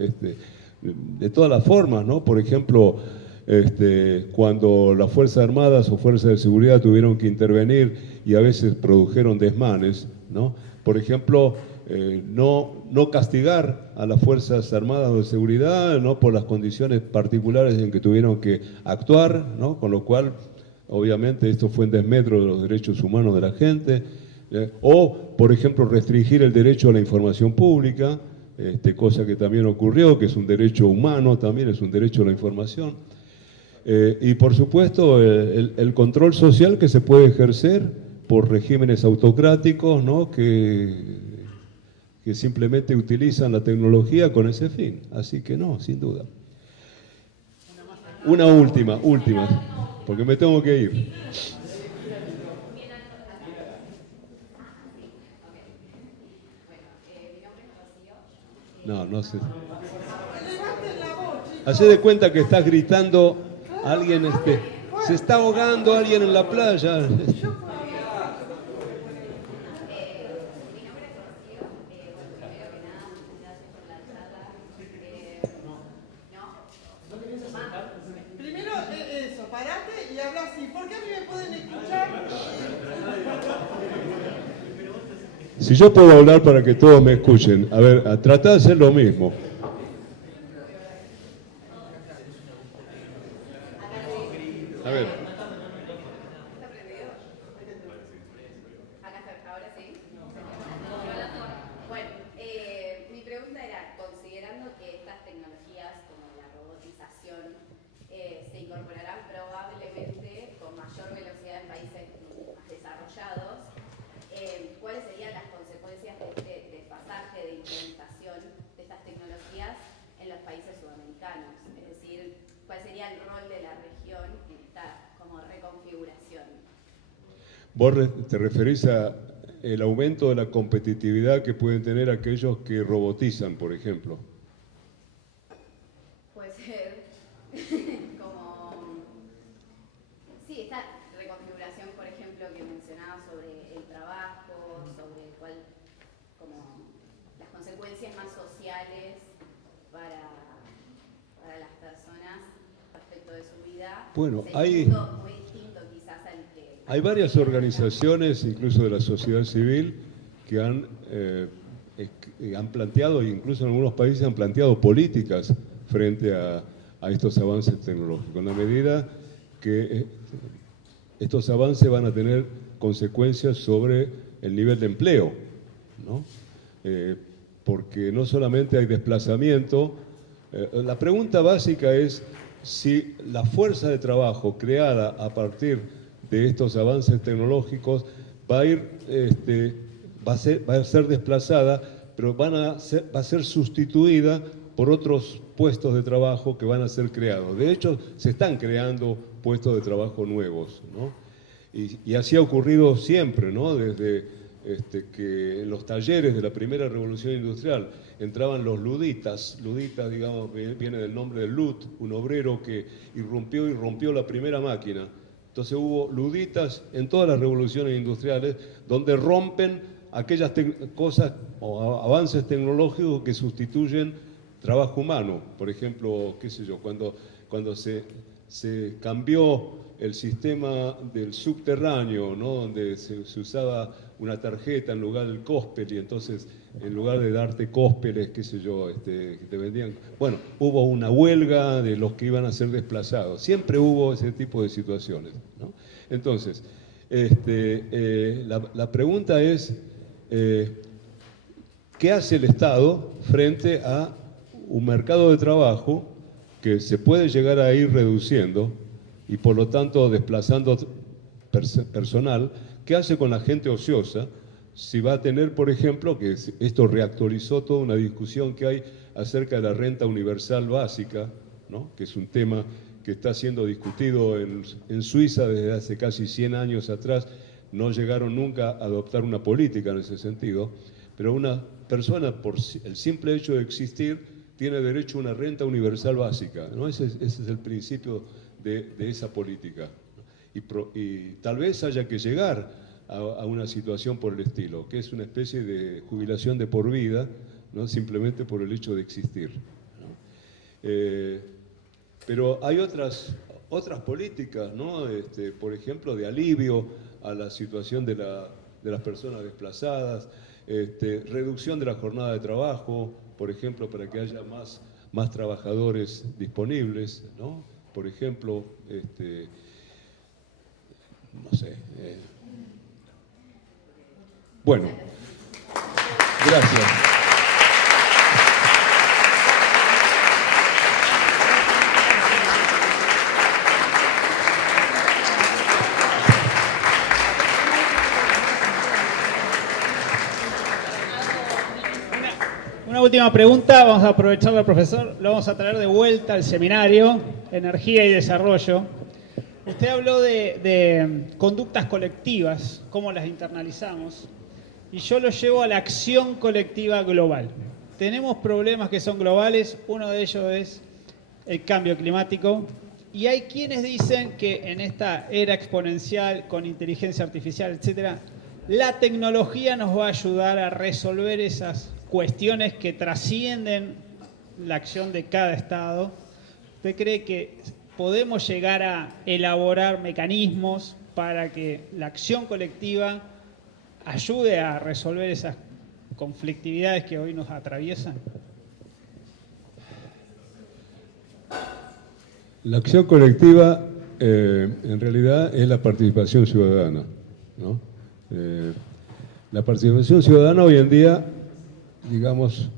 de todas las formas, ¿no? Por ejemplo, cuando las Fuerzas Armadas o Fuerzas de Seguridad tuvieron que intervenir y a veces produjeron desmanes, ¿no? Por ejemplo, no castigar a las Fuerzas Armadas o de Seguridad, ¿no? Por las condiciones particulares en que tuvieron que actuar, ¿no? Con lo cual, obviamente, esto fue en desmedro de los derechos humanos de la gente. O, por ejemplo, restringir el derecho a la información pública, cosa que también ocurrió, que es un derecho humano, también es un derecho a la información. Y, por supuesto, el control social que se puede ejercer por regímenes autocráticos, ¿no? que simplemente utilizan la tecnología con ese fin. Así que no, sin duda. Una última, porque me tengo que ir. No sé. Hacé de cuenta que estás gritando a alguien, se está ahogando alguien en la playa. Primero eso, parate y habla así. ¿Por qué a mí me pueden escuchar? Si yo puedo hablar para que todos me escuchen, a ver, tratá de hacer lo mismo. A ver. Ahora sí. Bueno, mi pregunta era, considerando que estas tecnologías como la robotización se incorporarán probablemente con mayor velocidad en países más desarrollados, ¿cuáles serían las consecuencias de este desfasaje de implementación de estas tecnologías en los países sudamericanos? Es decir, ¿cuál sería el rol de la región en esta como reconfiguración? ¿Vos te referís a el aumento de la competitividad que pueden tener aquellos que robotizan, por ejemplo? Puede ser como... Sí, esta reconfiguración, por ejemplo, que mencionaba sobre el trabajo, sobre cuál, como las consecuencias más sociales para las personas respecto de su vida. Bueno, hay... muy distinto quizás al que... Hay varias organizaciones, incluso de la sociedad civil, que han planteado, e incluso en algunos países han planteado políticas frente a estos avances tecnológicos, en la medida que estos avances van a tener consecuencias sobre el nivel de empleo, ¿no? Porque no solamente hay desplazamiento, la pregunta básica es si la fuerza de trabajo creada a partir de estos avances tecnológicos va a ser desplazada, pero va a ser sustituida por otros puestos de trabajo que van a ser creados. De hecho, se están creando puestos de trabajo nuevos, ¿no? Y así ha ocurrido siempre, ¿no? Desde que en los talleres de la primera revolución industrial entraban los luditas, digamos, viene del nombre de Lut, un obrero que rompió la primera máquina. Entonces hubo luditas en todas las revoluciones industriales donde rompen aquellas cosas o avances tecnológicos que sustituyen trabajo humano. Por ejemplo, qué sé yo, cuando se cambió el sistema del subterráneo, ¿no? Donde se usaba una tarjeta en lugar del cospel, y entonces en lugar de darte cóspeles, qué sé yo, que te vendían... Bueno, hubo una huelga de los que iban a ser desplazados. Siempre hubo ese tipo de situaciones, ¿no? Entonces, la pregunta es, ¿qué hace el Estado frente a un mercado de trabajo que se puede llegar a ir reduciendo y por lo tanto desplazando personal? ¿Qué hace con la gente ociosa? Si va a tener, por ejemplo, que esto reactualizó toda una discusión que hay acerca de la renta universal básica, ¿no? Que es un tema que está siendo discutido en Suiza desde hace casi 100 años atrás. No llegaron nunca a adoptar una política en ese sentido, pero una persona, por el simple hecho de existir, tiene derecho a una renta universal básica, ¿no? Ese es el principio de esa política. Y tal vez haya que llegar a una situación por el estilo, que es una especie de jubilación de por vida, ¿no? Simplemente por el hecho de existir, ¿no? Pero hay otras políticas, ¿no? Por ejemplo, de alivio a la situación de las personas desplazadas, reducción de la jornada de trabajo, por ejemplo, para que haya más trabajadores disponibles, ¿no? Por ejemplo, no sé. Bueno, gracias. Una última última pregunta, vamos a aprovecharlo al profesor, lo vamos a traer de vuelta al seminario, Energía y Desarrollo. Usted habló de conductas colectivas, cómo las internalizamos, y yo lo llevo a la acción colectiva global. Tenemos problemas que son globales, uno de ellos es el cambio climático, y hay quienes dicen que en esta era exponencial, con inteligencia artificial, etcétera, la tecnología nos va a ayudar a resolver esas cuestiones que trascienden la acción de cada Estado. ¿Usted cree que podemos llegar a elaborar mecanismos para que la acción colectiva ayude a resolver esas conflictividades que hoy nos atraviesan? La acción colectiva en realidad es la participación ciudadana, ¿no? La participación ciudadana hoy en día, digamos,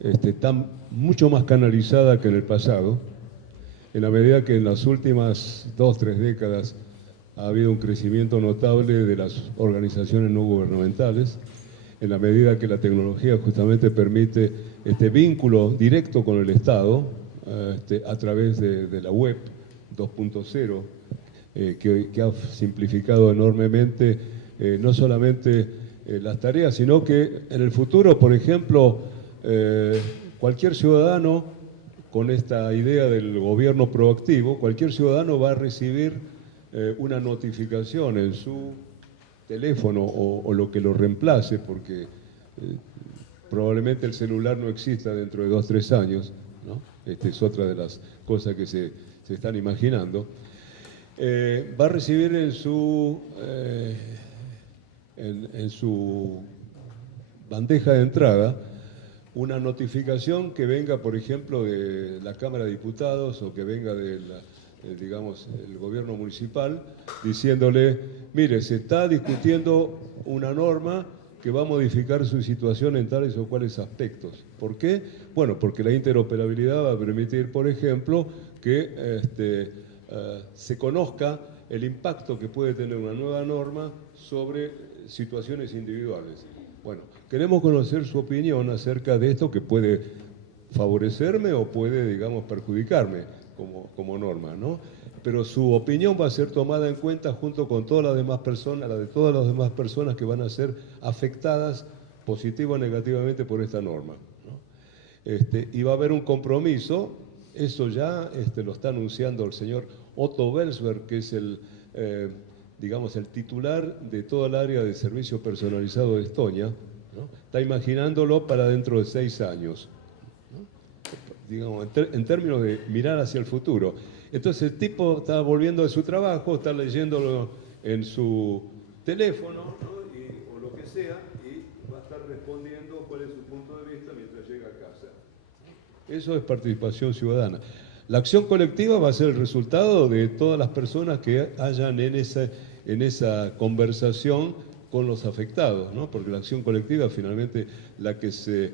está mucho más canalizada que en el pasado, en la medida que en las últimas 2 o 3 décadas ha habido un crecimiento notable de las organizaciones no gubernamentales, en la medida que la tecnología justamente permite este vínculo directo con el Estado a través de la web 2.0, que ha simplificado enormemente no solamente las tareas, sino que en el futuro, por ejemplo, cualquier ciudadano, con esta idea del gobierno proactivo, cualquier ciudadano va a recibir una notificación en su teléfono o lo que lo reemplace, porque probablemente el celular no exista dentro de 2 o 3 años, ¿no? Esta es otra de las cosas que se están imaginando. Va a recibir en su bandeja de entrada una notificación que venga, por ejemplo, de la Cámara de Diputados o que venga del gobierno municipal, diciéndole, mire, se está discutiendo una norma que va a modificar su situación en tales o cuales aspectos. ¿Por qué? Bueno, porque la interoperabilidad va a permitir, por ejemplo, que se conozca el impacto que puede tener una nueva norma sobre situaciones individuales. Bueno, queremos conocer su opinión acerca de esto que puede favorecerme o puede, digamos, perjudicarme como norma, ¿no? Pero su opinión va a ser tomada en cuenta junto con todas las demás personas, la de todas las demás personas que van a ser afectadas positiva o negativamente por esta norma, ¿no? Y va a haber un compromiso, eso ya lo está anunciando el señor Otto Welsberg, que es el titular de toda el área de servicio personalizado de Estonia, ¿no? Está imaginándolo para dentro de 6 años, ¿no? Digamos, en términos de mirar hacia el futuro. Entonces el tipo está volviendo de su trabajo, está leyéndolo en su teléfono, ¿no? O lo que sea, y va a estar respondiendo cuál es su punto de vista mientras llega a casa. Eso es participación ciudadana. La acción colectiva va a ser el resultado de todas las personas que hayan en esa conversación con los afectados, ¿no? Porque la acción colectiva finalmente la que se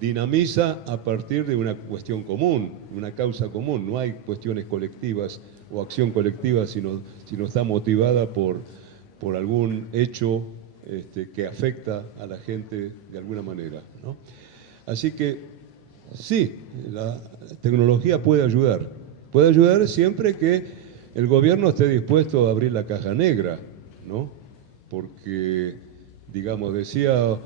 dinamiza a partir de una cuestión común, una causa común. No hay cuestiones colectivas o acción colectiva sino está motivada por algún hecho que afecta a la gente de alguna manera, ¿no? Así que sí, la tecnología puede ayudar siempre que el gobierno esté dispuesto a abrir la caja negra, ¿no? Porque, digamos, decía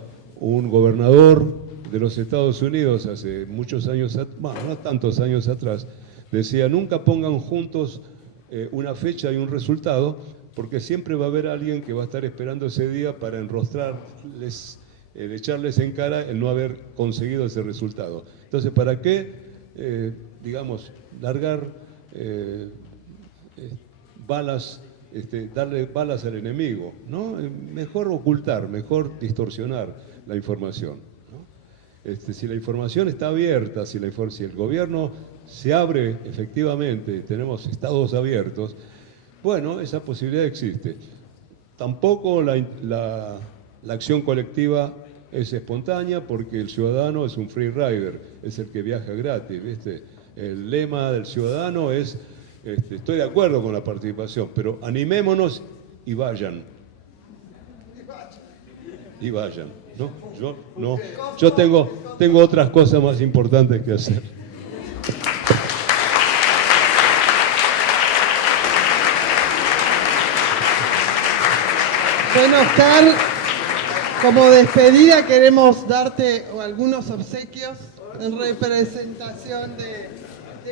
un gobernador de los Estados Unidos hace muchos años, bueno, no tantos años atrás, decía, nunca pongan juntos una fecha y un resultado, porque siempre va a haber alguien que va a estar esperando ese día para enrostrarles, echarles en cara el no haber conseguido ese resultado. Entonces, ¿para qué, largar balas, darle balas al enemigo, ¿no? Mejor ocultar, mejor distorsionar la información, ¿no? Si la información está abierta, si el gobierno se abre efectivamente, tenemos estados abiertos, bueno, esa posibilidad existe. Tampoco la acción colectiva es espontánea porque el ciudadano es un free rider, es el que viaja gratis, ¿viste? El lema del ciudadano es, estoy de acuerdo con la participación, pero animémonos y vayan. Y vayan. No, yo no. Yo tengo otras cosas más importantes que hacer. Bueno, Oscar, como despedida queremos darte algunos obsequios en representación de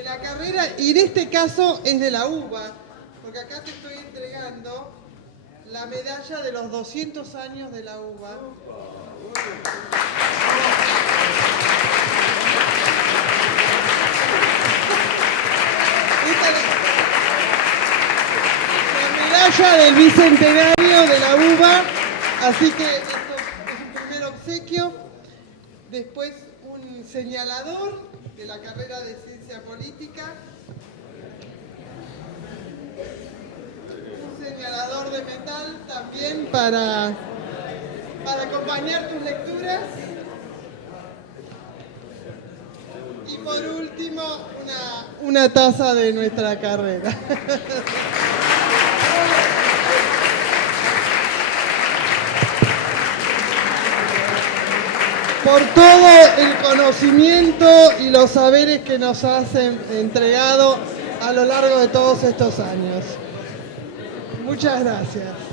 la carrera, y en este caso es de la UBA, porque acá te estoy entregando la medalla de los 200 años de la UBA. Esta es la medalla del bicentenario de la UBA, así que esto es un primer obsequio. Después un señalador de la carrera de Ciencia Política, un señalador de metal también para acompañar tus lecturas, y por último una taza de nuestra carrera. Por todo el conocimiento y los saberes que nos has entregado a lo largo de todos estos años. Muchas gracias.